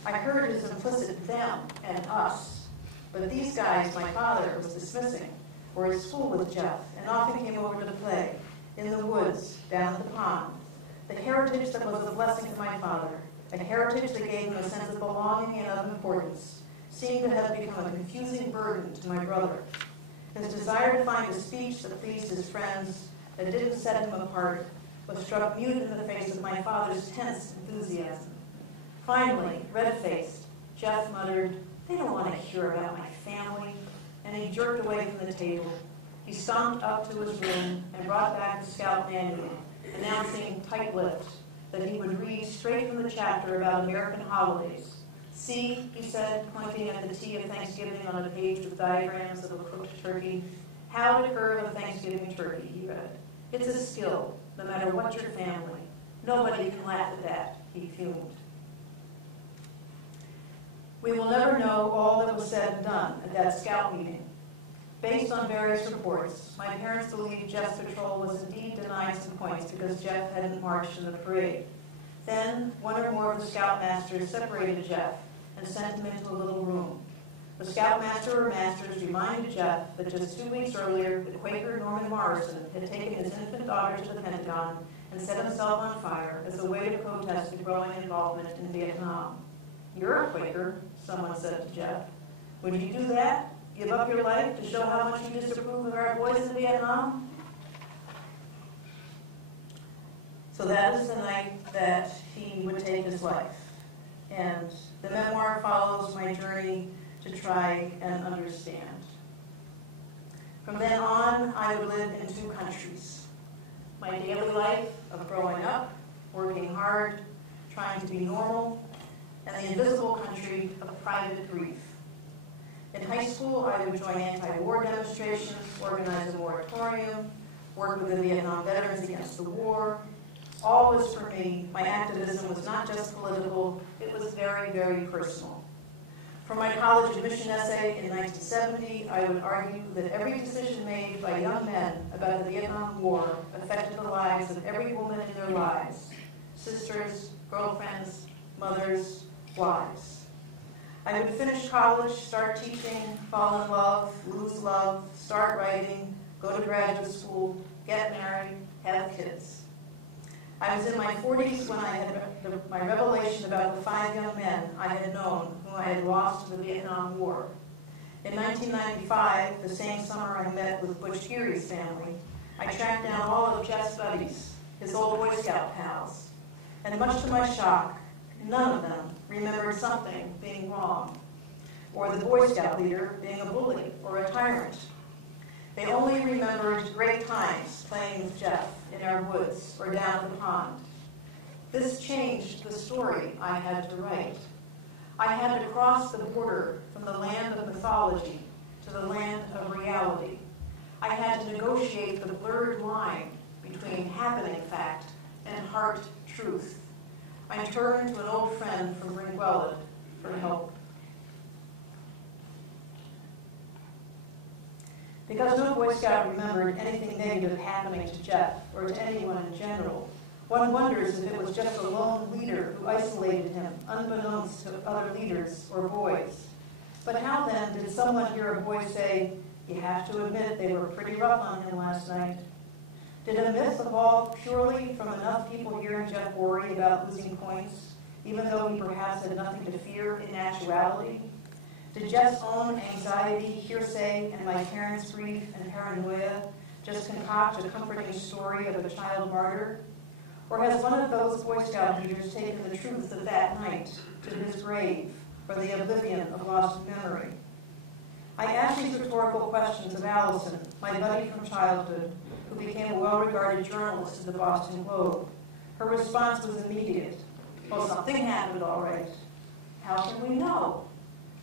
I heard his implicit them and us. But these guys my father was dismissing were at school with Jeff and often came over to play, in the woods, down at the pond. The heritage that was a blessing to my father, a heritage that gave him a sense of belonging and of importance, seemed to have become a confusing burden to my brother. His desire to find a speech that pleased his friends, that didn't set him apart, was struck mute in the face of my father's tense enthusiasm. Finally, red-faced, Jeff muttered, "They don't want to hear about my family," and he jerked away from the table. He stomped up to his room and brought back the Scout manual, announcing, tight-lipped, that he would read straight from the chapter about American holidays. "See," he said, pointing at the tea of Thanksgiving on a page with diagrams of a cooked turkey, "how to curve a Thanksgiving turkey," he read. "It's a skill, no matter what your family. Nobody can laugh at that," he fumed. We will never know all that was said and done at that Scout meeting. Based on various reports, my parents believed Jeff's patrol was indeed denied some points because Jeff hadn't marched in the parade. Then, one or more of the Scoutmasters separated Jeff and sent him into a little room. The Scoutmaster or masters reminded Jeff that just 2 weeks earlier, the Quaker Norman Morrison had taken his infant daughter to the Pentagon and set himself on fire as a way to protest the growing involvement in Vietnam. "You're a Quaker," someone said to Jeff. "Would you do that? Give up your life to show how much you disapprove of our boys in Vietnam?" So that is the night that he would take his life. And the memoir follows my journey to try and understand. From then on, I would live in 2 countries. My daily life of growing up, working hard, trying to be normal, and the invisible country of private grief. In high school, I would join anti-war demonstrations, organize a moratorium, work with the Vietnam veterans against the war. Always for me, my activism was not just political, it was very, very personal. For my college admission essay in 1970, I would argue that every decision made by young men about the Vietnam War affected the lives of every woman in their lives: sisters, girlfriends, mothers, wives. I would finish college, start teaching, fall in love, lose love, start writing, go to graduate school, get married, have kids. I was in my 40s when I had my revelation about the 5 young men I had known whom I had lost to the Vietnam War. In 1995, the same summer I met with Butch Geary's family, I tracked down all of Jeff's buddies, his old Boy Scout pals, and much to my shock, none of them remembered something being wrong, or the Boy Scout leader being a bully or a tyrant. They only remembered great times playing with Jeff in our woods or down at the pond. This changed the story I had to write. I had to cross the border from the land of mythology to the land of reality. I had to negotiate the blurred line between happening fact and heart truth. I turned to an old friend from Ringwelled for help. Because no Boy Scout remembered anything negative happening to Jeff or to anyone in general, one wonders if it was just a lone leader who isolated him, unbeknownst to other leaders or boys. But how then did someone hear a boy say, "You have to admit they were pretty rough on him last night"? Did a myth evolve purely from enough people hearing Jeff worry about losing points, even though he perhaps had nothing to fear in actuality? Did Jeff's own anxiety, hearsay, and my parents' grief and paranoia just concoct a comforting story of a child martyr? Or has one of those Boy Scout leaders taken the truth of that night to his grave, or the oblivion of lost memory? I asked these rhetorical questions of Allison, my buddy from childhood, who became a well-regarded journalist in the Boston Globe. Her response was immediate. "Well, something happened, all right." How can we know?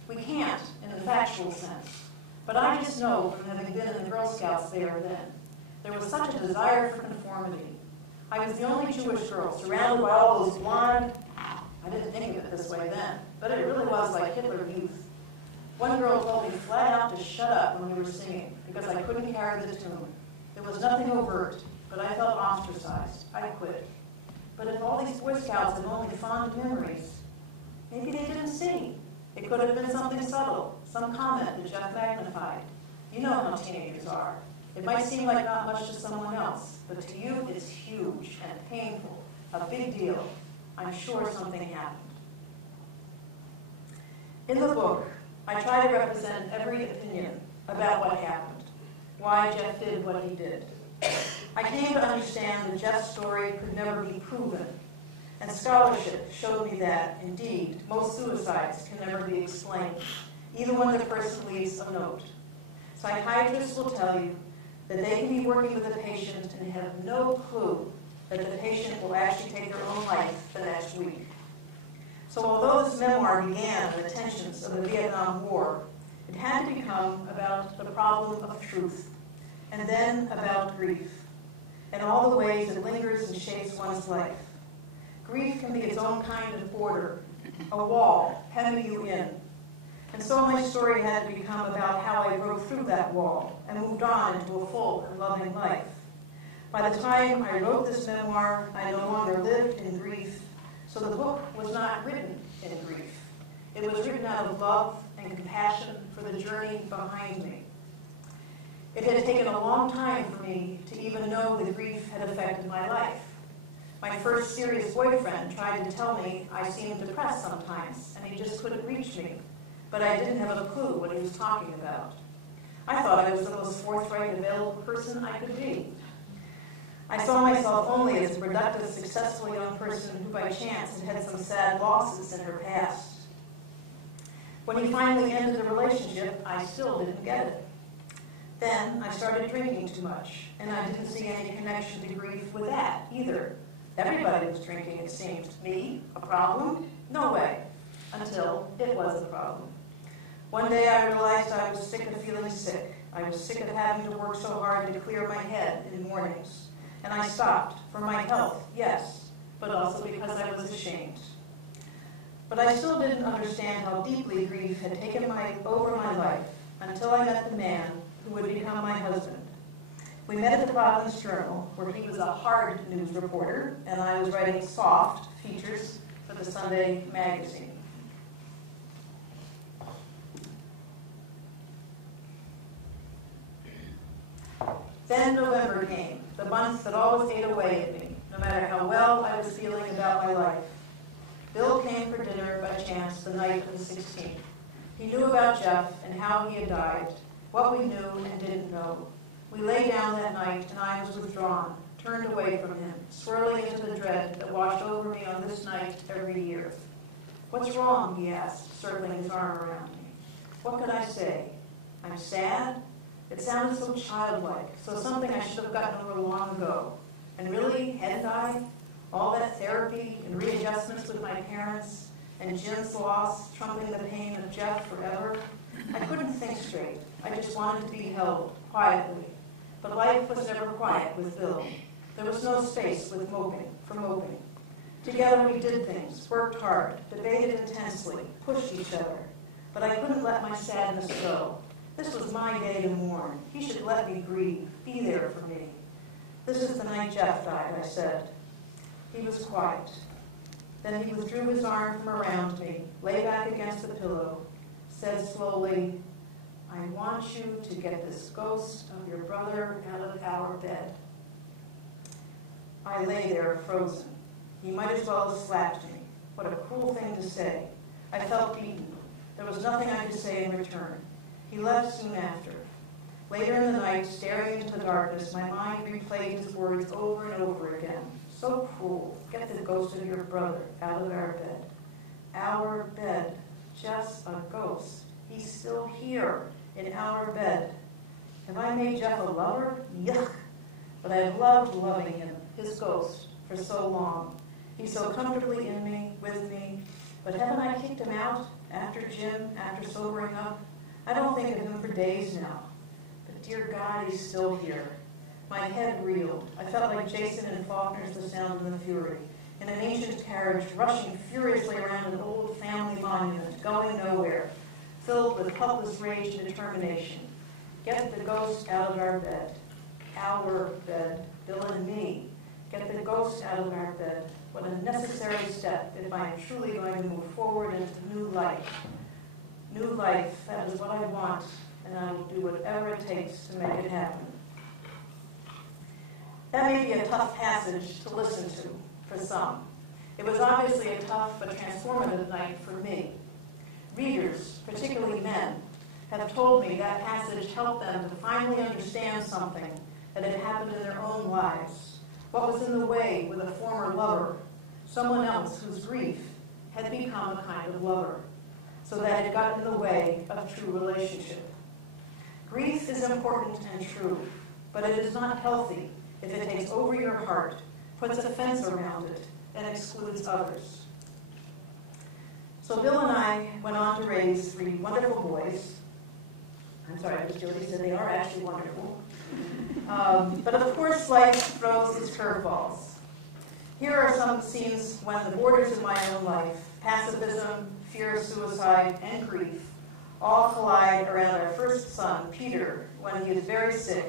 We can't, in the factual sense. But I just know from having been in the Girl Scouts there then. There was such a desire for conformity. I was the only Jewish girl surrounded by all those blonde, I didn't think of it this way then, but it really was like Hitler Youth. One girl told me flat out to shut up when we were singing because I couldn't carry the tune. It was nothing overt, but I felt ostracized. I quit. But if all these Boy Scouts have only fond memories, maybe they didn't see. It could have been something subtle, some comment that Jeff magnified. You know how teenagers are. It might seem like not much to someone else, but to you it's huge and painful, a big deal. I'm sure something happened. In the book, I try to represent every opinion about what happened, why Jeff did what he did. I came to understand that Jeff's story could never be proven, and scholarship showed me that, indeed, most suicides can never be explained, even when the person leaves a note. Psychiatrists will tell you that they can be working with a patient and have no clue that the patient will actually take their own life the next week. So although this memoir began with the tensions of the Vietnam War, it had to become about the problem of truth, and then about grief, and all the ways it lingers and shapes one's life. Grief can be its own kind of border, a wall, hemming you in. And so my story had to become about how I broke through that wall and moved on into a full and loving life. By the time I wrote this memoir, I no longer lived in grief, so the book was not written in grief. It was written out of love and compassion for the journey behind me. It had taken a long time for me to even know that grief had affected my life. My first serious boyfriend tried to tell me I seemed depressed sometimes, and he just couldn't reach me. But I didn't have a clue what he was talking about. I thought I was the most forthright, available person I could be. I saw myself only as a productive, successful young person who by chance had had some sad losses in her past. When he finally ended the relationship, I still didn't get it. Then I started drinking too much, and I didn't see any connection to grief with that either. Everybody was drinking, it seemed. Me? A problem? No way. Until it was a problem. One day I realized I was sick of feeling sick. I was sick of having to work so hard to clear my head in mornings. And I stopped, for my health, yes, but also because I was ashamed. But I still didn't understand how deeply grief had taken over my life until I met the man who would become my husband. We met at the Providence Journal, where he was a hard news reporter, and I was writing soft features for the Sunday magazine. Then November came, the month that always ate away at me, no matter how well I was feeling about my life. Bill came for dinner by chance the night of the 16th. He knew about Jeff and how he had died, what we knew and didn't know. We lay down that night, and I was withdrawn, turned away from him, swirling into the dread that washed over me on this night every year. "What's wrong?" he asked, circling his arm around me. What could I say? I'm sad? It sounded so childlike, so something I should have gotten over long ago. And really, hadn't I? All that therapy and readjustments with my parents, and Jim's loss trumping the pain of Jeff forever. I couldn't think straight. I just wanted to be held, quietly. But life was never quiet with Bill. There was no space for moping. Together we did things, worked hard, debated intensely, pushed each other. But I couldn't let my sadness go. This was my day to mourn. He should let me grieve, be there for me. This is the night Jeff died, I said. He was quiet. Then he withdrew his arm from around me, lay back against the pillow, said slowly, "I want you to get this ghost of your brother out of our bed." I lay there frozen. He might as well have slapped me. What a cruel thing to say. I felt beaten. There was nothing I could say in return. He left soon after. Later in the night, staring into the darkness, my mind replayed his words over and over again. So cruel. Get the ghost of your brother out of our bed. Our bed. Just a ghost. He's still here in our bed. Have I made Jeff a lover? Yuck. But I've loved loving him, his ghost, for so long. He's so comfortably in me, with me. But haven't I kicked him out after Jim, after sobering up? I don't think of him for days now. But dear God, he's still here. My head reeled. I felt like Jason in Faulkner's The Sound and the Fury. in an ancient carriage, rushing furiously around an old family monument, going nowhere, filled with helpless rage and determination. Get the ghost out of our bed. Our bed, Bill and me. Get the ghost out of our bed. What a necessary step if I am truly going to move forward into new life. New life, that is what I want, and I will do whatever it takes to make it happen. That may be a tough passage to listen to for some. It was obviously a tough but transformative night for me. Readers, particularly men, have told me that passage helped them to finally understand something that had happened in their own lives. What was in the way with a former lover, someone else whose grief had become a kind of lover, so that it got in the way of true relationship. Grief is important and true, but it is not healthy if it takes over your heart, puts a fence around it, and excludes others. So Bill and I went on to raise 3 wonderful boys. I'm sorry, I just already said they are actually wonderful. But of course, life throws its curveballs. Here are some scenes when the borders of my own life, pacifism, fear of suicide, and grief, all collide around our first son, Peter, when he is very sick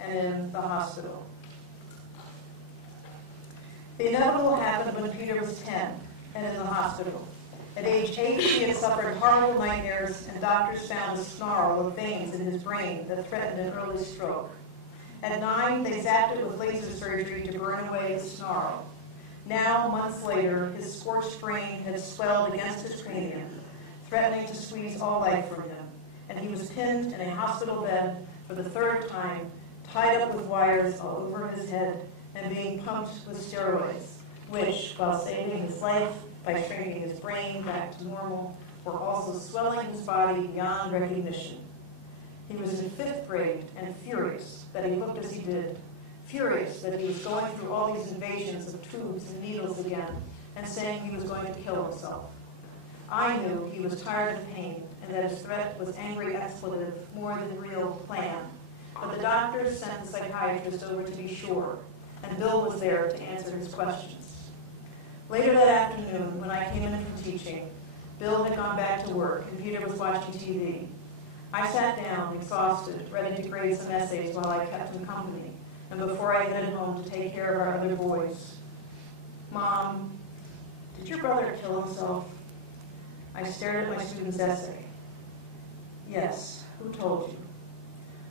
and in the hospital. The inevitable happened when Peter was 10 and in the hospital. At age 8, he had suffered horrible nightmares, and doctors found a snarl of veins in his brain that threatened an early stroke. At 9, they zapped it with laser surgery to burn away the snarl. Now, months later, his scorched brain had swelled against his cranium, threatening to squeeze all life from him, and he was pinned in a hospital bed for the 3rd time, tied up with wires all over his head, and being pumped with steroids, which, while saving his life by shrinking his brain back to normal, were also swelling his body beyond recognition. He was in 5th grade and furious that he looked as he did, furious that he was going through all these invasions of tubes and needles again, and saying he was going to kill himself. I knew he was tired of pain and that his threat was angry expletive more than real plan. But the doctors sent the psychiatrist over to be sure, and Bill was there to answer his questions. Later that afternoon, when I came in from teaching, Bill had gone back to work and Peter was watching TV. I sat down, exhausted, ready to grade some essays while I kept him company, and before I headed home to take care of our other boys. Mom, did your brother kill himself? I stared at my student's essay. Yes, who told you?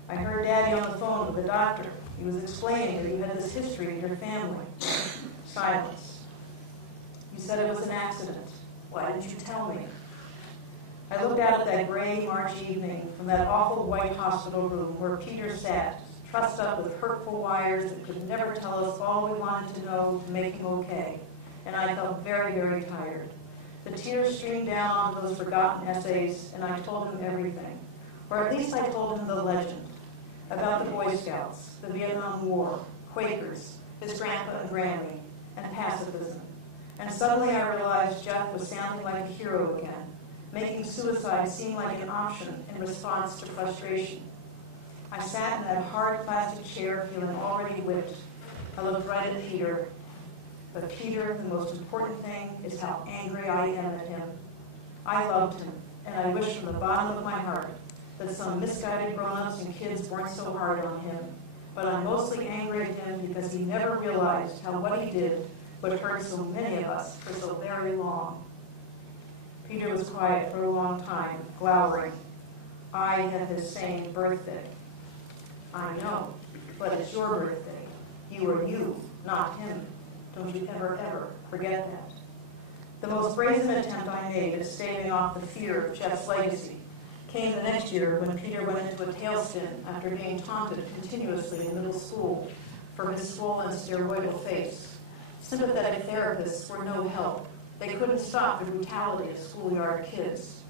I heard Daddy on the phone with the doctor. He was explaining that you had this history in your family. Silence. You said it was an accident. Why didn't you tell me? I looked out at that gray March evening from that awful white hospital room where Peter sat, trussed up with hurtful wires that could never tell us all we wanted to know to make him okay. And I felt very, very tired. The tears streamed down onto those forgotten essays, and I told him everything. Or at least I told him the legend about the Boy Scouts, the Vietnam War, Quakers, his grandpa and Grammy, and pacifism. And suddenly I realized Jeff was sounding like a hero again, making suicide seem like an option in response to frustration. I sat in that hard plastic chair feeling already whipped. I looked right at Peter. But Peter, the most important thing is how angry I am at him. I loved him, and I wish from the bottom of my heart that some misguided grown-ups and kids weren't so hard on him. But I'm mostly angry at him because he never realized how what he did would hurt so many of us for so very long. Peter was quiet for a long time, glowering. I have his same birthday. I know, but it's your birthday. You are you, not him. Don't you ever, ever forget that. The most brazen attempt I made at staving off the fear of Jeff's legacy came the next year when Peter went into a tailspin after being taunted continuously in middle school for his swollen steroidal face. Sympathetic therapists were no help. They couldn't stop the brutality of schoolyard kids.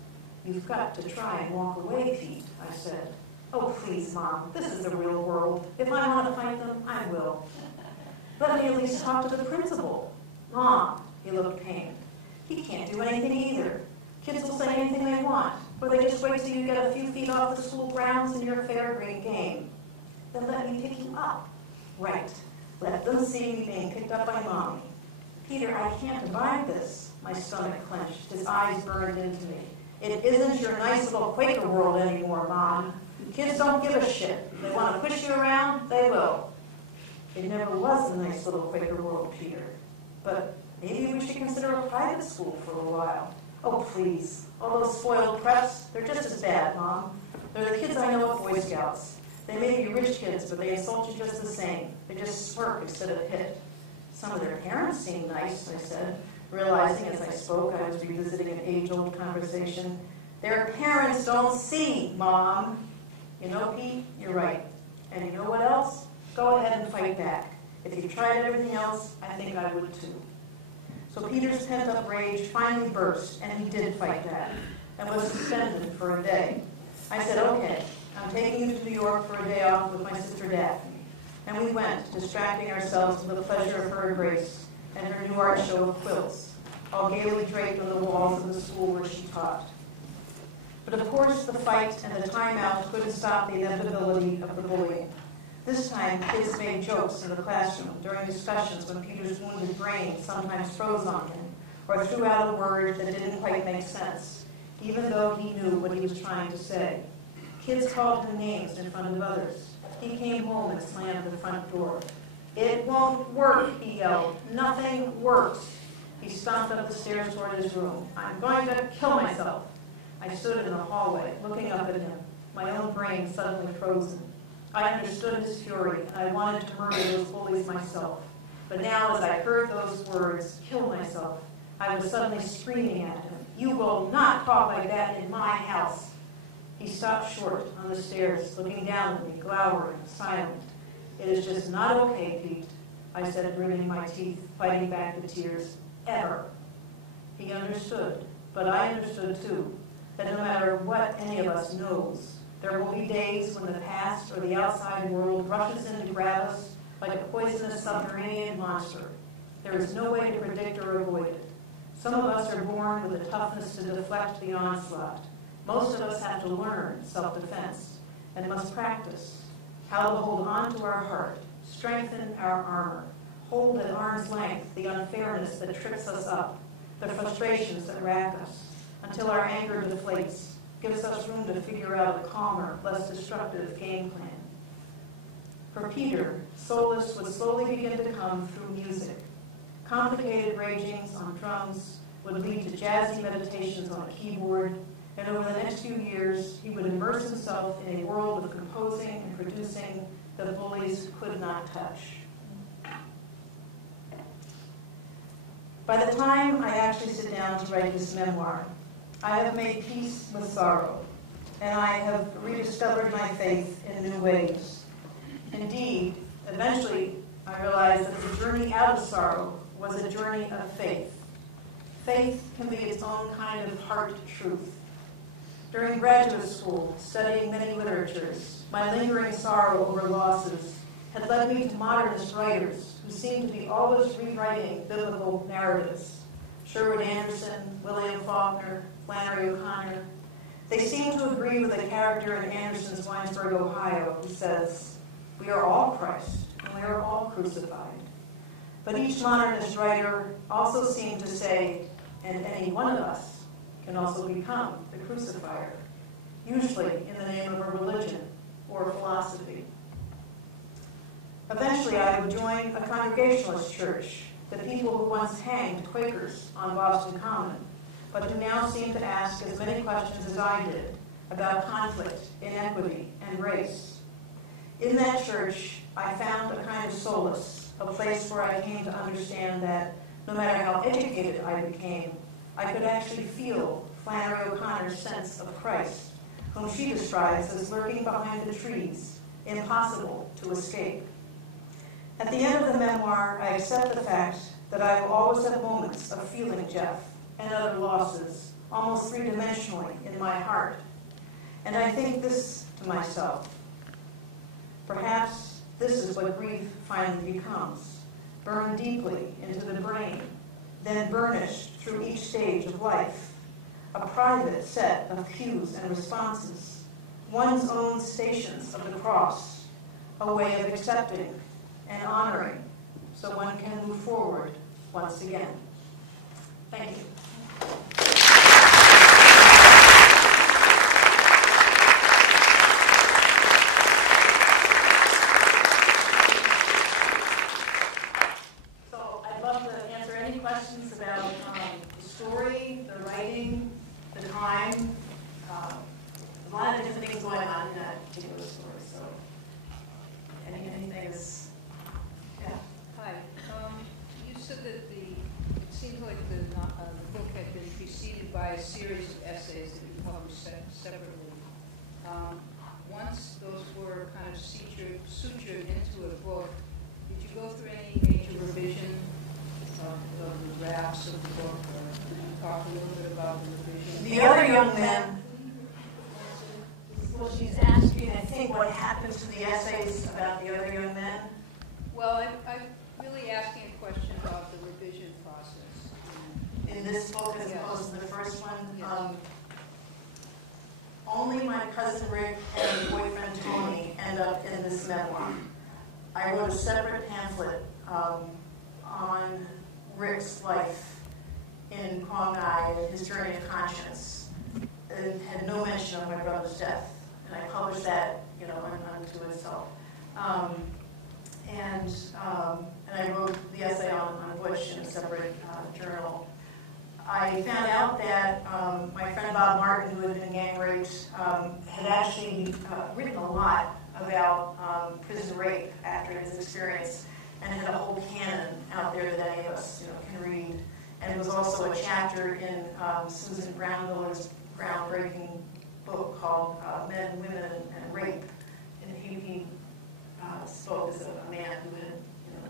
You've got to try and walk away, Pete, I said. Oh, please, Mom, this is the real world. If I want to fight them, I will. Let me at least talk to the principal. Mom, he looked pained. He can't do anything either. Kids will say anything they want, or they just wait till you get a few feet off the school grounds and you're fair grade game. Then let me pick you up. Right. Let them see me being picked up by Mommy. Peter, I can't abide this. My stomach clenched. His eyes burned into me. It isn't your nice little Quaker world anymore, Mom. Kids don't give a shit. If they want to push you around, they will. It never was a nice little Quaker world, Peter. But maybe we should consider a private school for a while. Oh, please. All those spoiled preps, they're just as bad, Mom. They're the kids I know at Boy Scouts. They may be rich kids, but they insult you just the same. They just smirk instead of hit. Some of their parents seem nice, I said, realizing as I spoke I was revisiting an age-old conversation. Their parents don't see, Mom. You know, Pete, you're right. And you know what else? Go ahead and fight back. If you tried everything else, I think I would too. So Peter's pent-up rage finally burst, and he did fight back, and was suspended for a day. I said, okay, I'm taking you to New York for a day off with my sister Daphne. And we went, distracting ourselves with the pleasure of her embrace and her new art show of quilts, all gaily draped on the walls of the school where she taught. But of course, the fight and the timeout couldn't stop the inevitability of the bullying. This time, kids made jokes in the classroom during discussions when Peter's wounded brain sometimes froze on him, or threw out a word that didn't quite make sense, even though he knew what he was trying to say. Kids called him names in front of others. He came home and slammed the front door. It won't work, he yelled. Nothing works. He stomped up the stairs toward his room. I'm going to kill myself. I stood in the hallway, looking up at him, my own brain suddenly frozen. I understood his fury, and I wanted to murder those bullies myself. But now, as I heard those words, kill myself, I was suddenly screaming at him, you will not talk like that in my house. He stopped short on the stairs, looking down at me, glowering, silent. It is just not okay, Pete, I said, gritting my teeth, fighting back the tears. Ever. He understood, but I understood too, that no matter what any of us knows, there will be days when the past or the outside world rushes in to grab us like a poisonous subterranean monster. There is no way to predict or avoid it. Some of us are born with the toughness to deflect the onslaught. Most of us have to learn self-defense and must practice how to hold on to our heart, strengthen our armor, hold at arm's length the unfairness that trips us up, the frustrations that rack us, until our anger deflates, gives us room to figure out a calmer, less destructive game plan. For Peter, solace would slowly begin to come through music. Complicated ragings on drums would lead to jazzy meditations on a keyboard, and over the next few years, he would immerse himself in a world of composing and producing that the bullies could not touch. By the time I actually sit down to write this memoir, I have made peace with sorrow, and I have rediscovered my faith in new ways. Indeed, eventually, I realized that the journey out of sorrow was a journey of faith. Faith can be its own kind of heart truth. During graduate school, studying many literatures, my lingering sorrow over losses had led me to modernist writers who seemed to be always rewriting biblical narratives. Sherwood Anderson, William Faulkner, Flannery O'Connor. They seem to agree with a character in Anderson's Winesburg, Ohio, who says, "We are all Christ, and we are all crucified." But each modernist writer also seemed to say, and any one of us can also become the crucifier, usually in the name of a religion or a philosophy. Eventually, I would join a Congregationalist church, the people who once hanged Quakers on Boston Common, but who now seem to ask as many questions as I did about conflict, inequity, and race. In that church, I found a kind of solace, a place where I came to understand that no matter how educated I became, I could actually feel Flannery O'Connor's sense of Christ, whom she describes as lurking behind the trees, impossible to escape. At the end of the memoir, I accept the fact that I will always have moments of feeling Jeff and other losses, almost three-dimensionally in my heart. And I think this to myself: perhaps this is what grief finally becomes, burned deeply into the brain, then burnished through each stage of life, a private set of cues and responses, one's own stations of the cross, a way of accepting and honoring so one can move forward once again. Thank you. So I'd love to answer any questions about the story, the writing, the time. A lot of different things going on in that particular story. So anything is, yeah. Hi. You said that it seemed like the book had been preceded by a series of essays that you published separately. Once those were kind of sutured into a book, did you go through any major revision of the drafts of the book, or talk a little bit about the revision? The other young men. Well, she's asking, I think, what happened to the essays about the other young men. Well, I'm really asking a question about the revision process. In this book, as opposed to the first one, Yes. Only my cousin Rick and boyfriend Tony end up in this memoir. I wrote a separate pamphlet on Rick's life in Quang Ngai and his journey of conscience. It had no mention of my brother's death. And I published that, unto itself. And I wrote the essay on Butch in a separate journal. I found out that my friend Bob Martin, who had been gang raped, had actually written a lot about prison rape after his experience, and had a whole canon out there that any of us can read. And it was also a chapter in Susan Brown Miller's groundbreaking book called Men, Women, and Rape. And he spoke as a man who had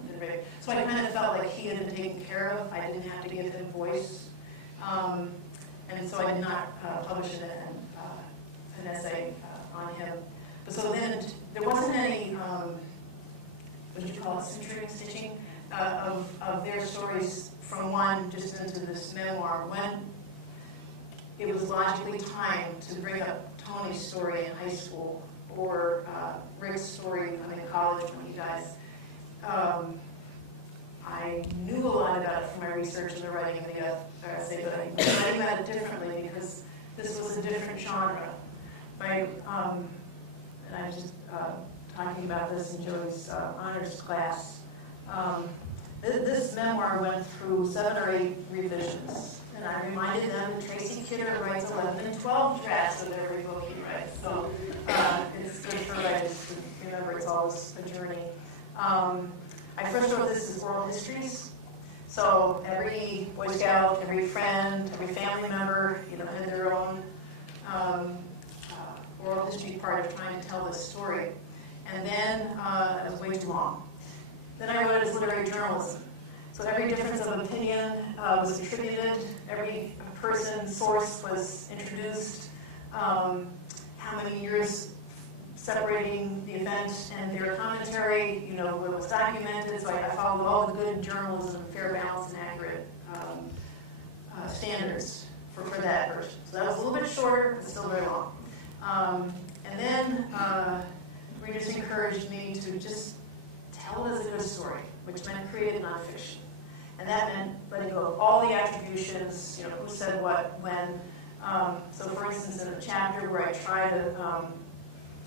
been raped. So I kind of felt like he had been taken care of. I didn't have to give him voice. And so I did not publish an essay on him. But so then there wasn't any, what did you call it, stitching of their stories from one just into this memoir. When it was logically time to bring up Tony's story in high school or Rick's story in college when he dies. I knew a lot about it from my research and the writing of the essay, but I was writing about it differently because this was a different genre. And I was just talking about this in Joey's honors class. This memoir went through 7 or 8 revisions. And I reminded them that Tracy Kidder writes 11 and 12 drafts of every book he writes. So it's good for writers to remember it's always a journey. I first wrote this as oral histories. So every Boy Scout, every friend, every family member, had their own oral history part of trying to tell this story. And then it was way too long. Then I wrote it as literary journalism. So every difference of opinion was attributed, every person's source was introduced, how many years separating the event and their commentary, was documented. So I followed all the good journalism, fair, balanced, and accurate standards for that version. So that was a little bit shorter, but still very long. And then readers encouraged me to just tell it as a good story, which meant creative nonfiction. And that meant letting go of all the attributions, who said what, when. So for instance, in a chapter where I try to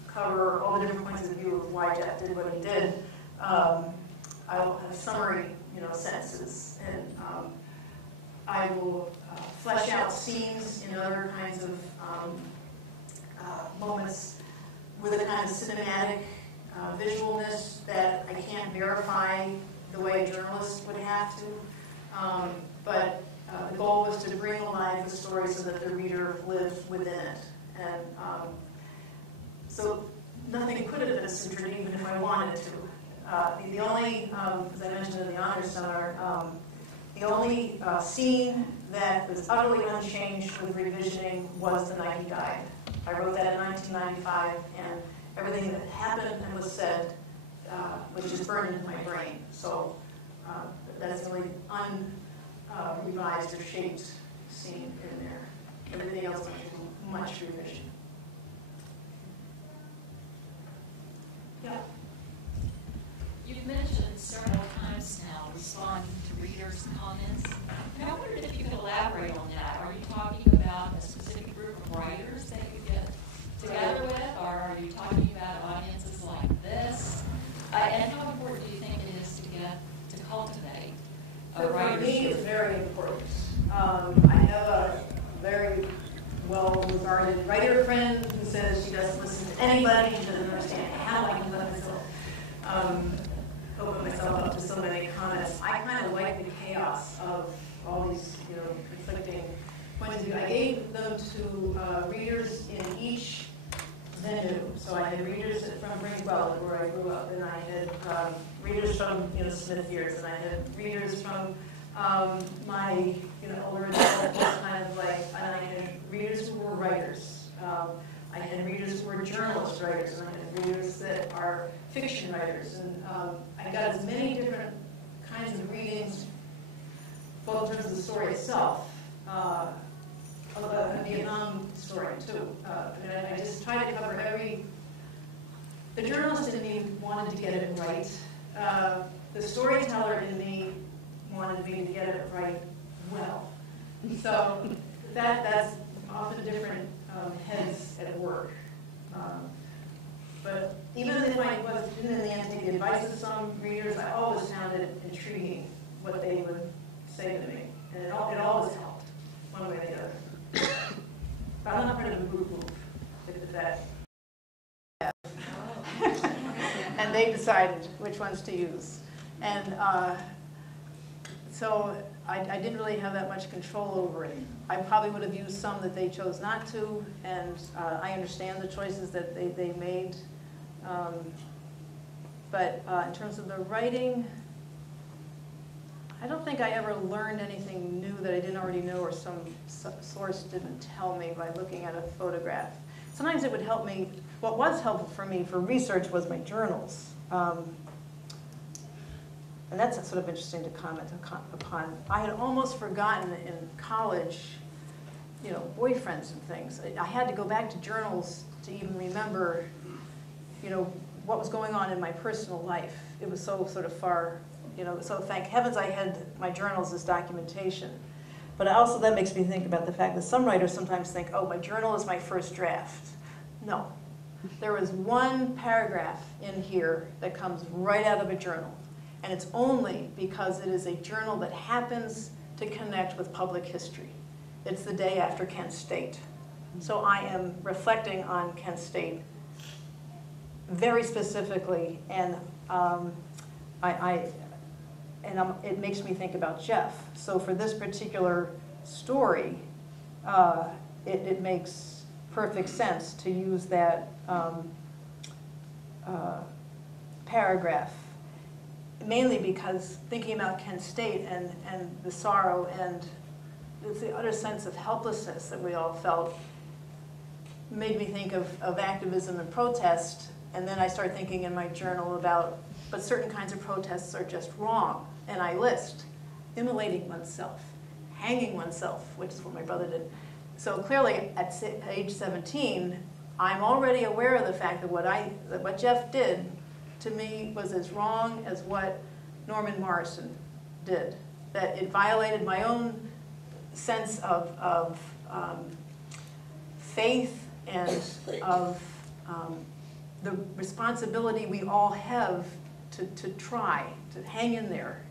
cover all the different points of view of why Jeff did what he did, I will have summary, sentences. And I will flesh out scenes in other kinds of moments with a kind of cinematic visualness that I can't verify the way a journalist would have to. But the goal was to bring alive the story so that the reader lived within it. And so nothing could have been sutured even if I wanted to. The only, as I mentioned in the honors seminar, the only scene that was utterly unchanged with revisioning was the night he died. I wrote that in 1995, and everything that happened and was said was just burned into my brain. So that's the only unrevised or shaped scene in there. Everything else went through much revision. Yeah. You've mentioned several times now responding to readers' comments today. So for Writers me, should. it's very important. I have a very well-regarded writer friend who says she doesn't listen to anybody, she doesn't understand how I can let myself open myself up to so many comments. I kind of like the chaos of all these, conflicting points of view. I gave them to readers in each venue. So I had readers from Greenwell, where I grew up, and I had readers from Smith years, and I had readers from my older adult kind of like, and I had readers who were writers. I had readers who were journalist writers, and I had readers that are fiction writers, and I got as many different kinds of readings, both in terms of the story itself, a Vietnam story too. And I just tried to cover the journalist in me wanted to get it right. The storyteller in me wanted me to get it right well. So that's often different heads at work. But even if I didn't in the end take the advice of some readers, I always found it intriguing what they would say to me. And it always helped, one way or the other. But I'm not part of the group move, if that. And they decided which ones to use. And so I didn't really have that much control over it. I probably would have used some that they chose not to, and I understand the choices that they made. But in terms of the writing, I don't think I ever learned anything new that I didn't already know or some source didn't tell me by looking at a photograph. Sometimes it would help me. What was helpful for me for research was my journals. And that's sort of interesting to comment upon. I had almost forgotten in college, boyfriends and things. I had to go back to journals to even remember, what was going on in my personal life. It was so sort of far, so thank heavens I had my journals as documentation. But also that makes me think about the fact that some writers sometimes think, oh, my journal is my first draft. No. There is one paragraph in here that comes right out of a journal. And it's only because it is a journal that happens to connect with public history. It's the day after Kent State. So I am reflecting on Kent State very specifically, and it makes me think about Jeff. So for this particular story, it makes perfect sense to use that paragraph, mainly because thinking about Kent State and the sorrow and the utter sense of helplessness that we all felt made me think of activism and protest. And then I start thinking in my journal about, but certain kinds of protests are just wrong. And I list immolating oneself, hanging oneself, which is what my brother did. So clearly at age 17, I'm already aware of the fact that what Jeff did to me was as wrong as what Norman Morrison did. That it violated my own sense of faith and of the responsibility we all have to try, to hang in there,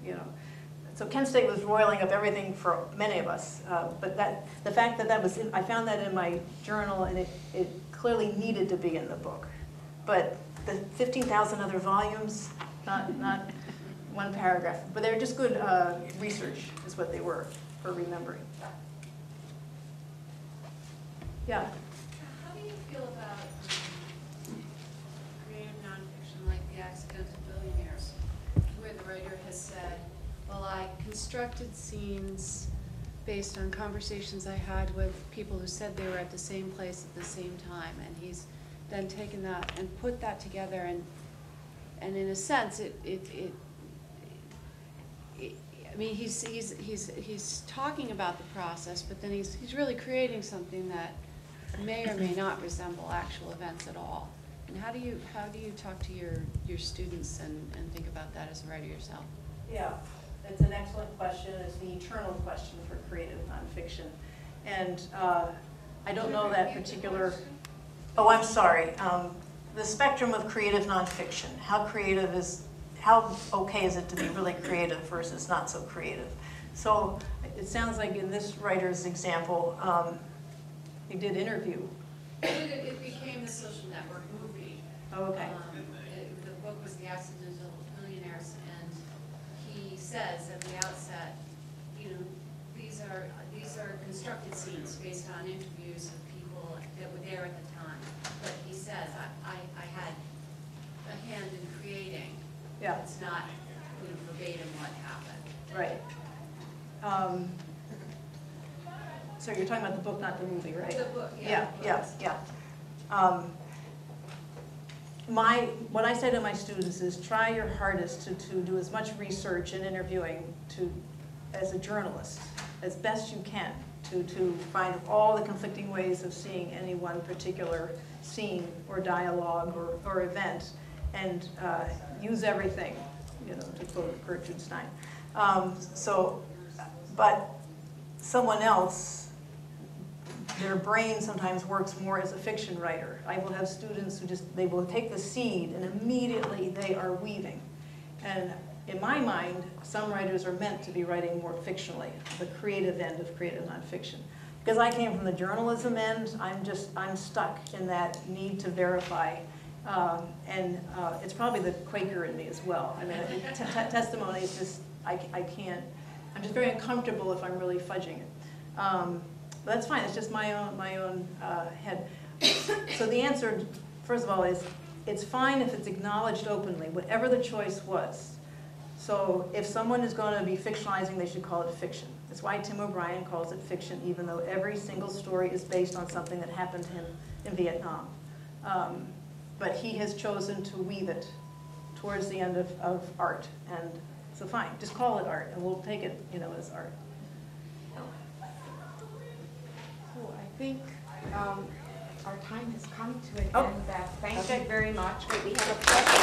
So Kent State was roiling up everything for many of us, but the fact that I found that in my journal, and it clearly needed to be in the book. But the 15,000 other volumes, not one paragraph, but they're just good research is what they were for remembering. Yeah. How do you feel about creative nonfiction like The Accidental Billionaires, where the writer has said, well, I constructed scenes based on conversations I had with people who said they were at the same place at the same time, and he's then taken that and put that together, and in a sense, I mean, he's talking about the process, but then he's really creating something that may or may not resemble actual events at all. And how do you talk to your students and think about that as a writer yourself? Yeah, it's an excellent question. It's the eternal question for creative nonfiction. And I don't know that particular, oh, I'm sorry. The spectrum of creative nonfiction. How creative how okay is it to be really creative versus not so creative? So it sounds like in this writer's example, he did interview. It became the Social Network movie. Oh, okay. The book was The Accidental Billionaires, and he says at the outset, you know, these are constructed scenes based on interviews of people that were there at the time. But he says, I had a hand in creating. Yeah. It's not, you know, verbatim what happened. Right. So you're talking about the book, not the movie, right? The book, Yeah, yeah. yeah. What I say to my students is try your hardest to do as much research and interviewing as a journalist, as best you can, to find all the conflicting ways of seeing any one particular scene or dialogue or event, and use everything, you know, to quote Gertrude Stein. But someone else, their brain sometimes works more as a fiction writer. I will have students who they will take the seed and immediately they are weaving. And in my mind, some writers are meant to be writing more fictionally, the creative end of creative nonfiction. Because I came from the journalism end, I'm stuck in that need to verify. It's probably the Quaker in me as well. I mean, testimony is just, I can't, I'm just very uncomfortable if I'm really fudging it. But that's fine, it's just my own head. So the answer, first of all, is it's fine if it's acknowledged openly, whatever the choice was. So if someone is going to be fictionalizing, they should call it fiction. That's why Tim O'Brien calls it fiction, even though every single story is based on something that happened to him in Vietnam. But he has chosen to weave it towards the end of art. And so fine, just call it art, and we'll take it, you know, as art. So I think our time has come to an Oh. end, Beth. Thank Okay. you very much. We have a present.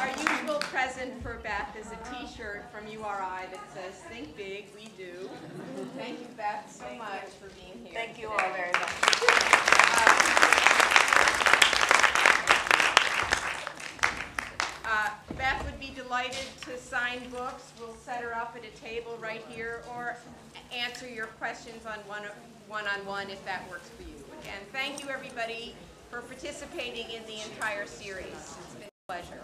Our usual present for Beth is a T-shirt from URI that says, "Think big, we do." Thank you, Beth, so much for being here. Thank you today. all very much. Beth would be delighted to sign books. We'll set her up at a table right here, or answer your questions on one-on-one if that works for you. Again, thank you everybody for participating in the entire series. It's been a pleasure.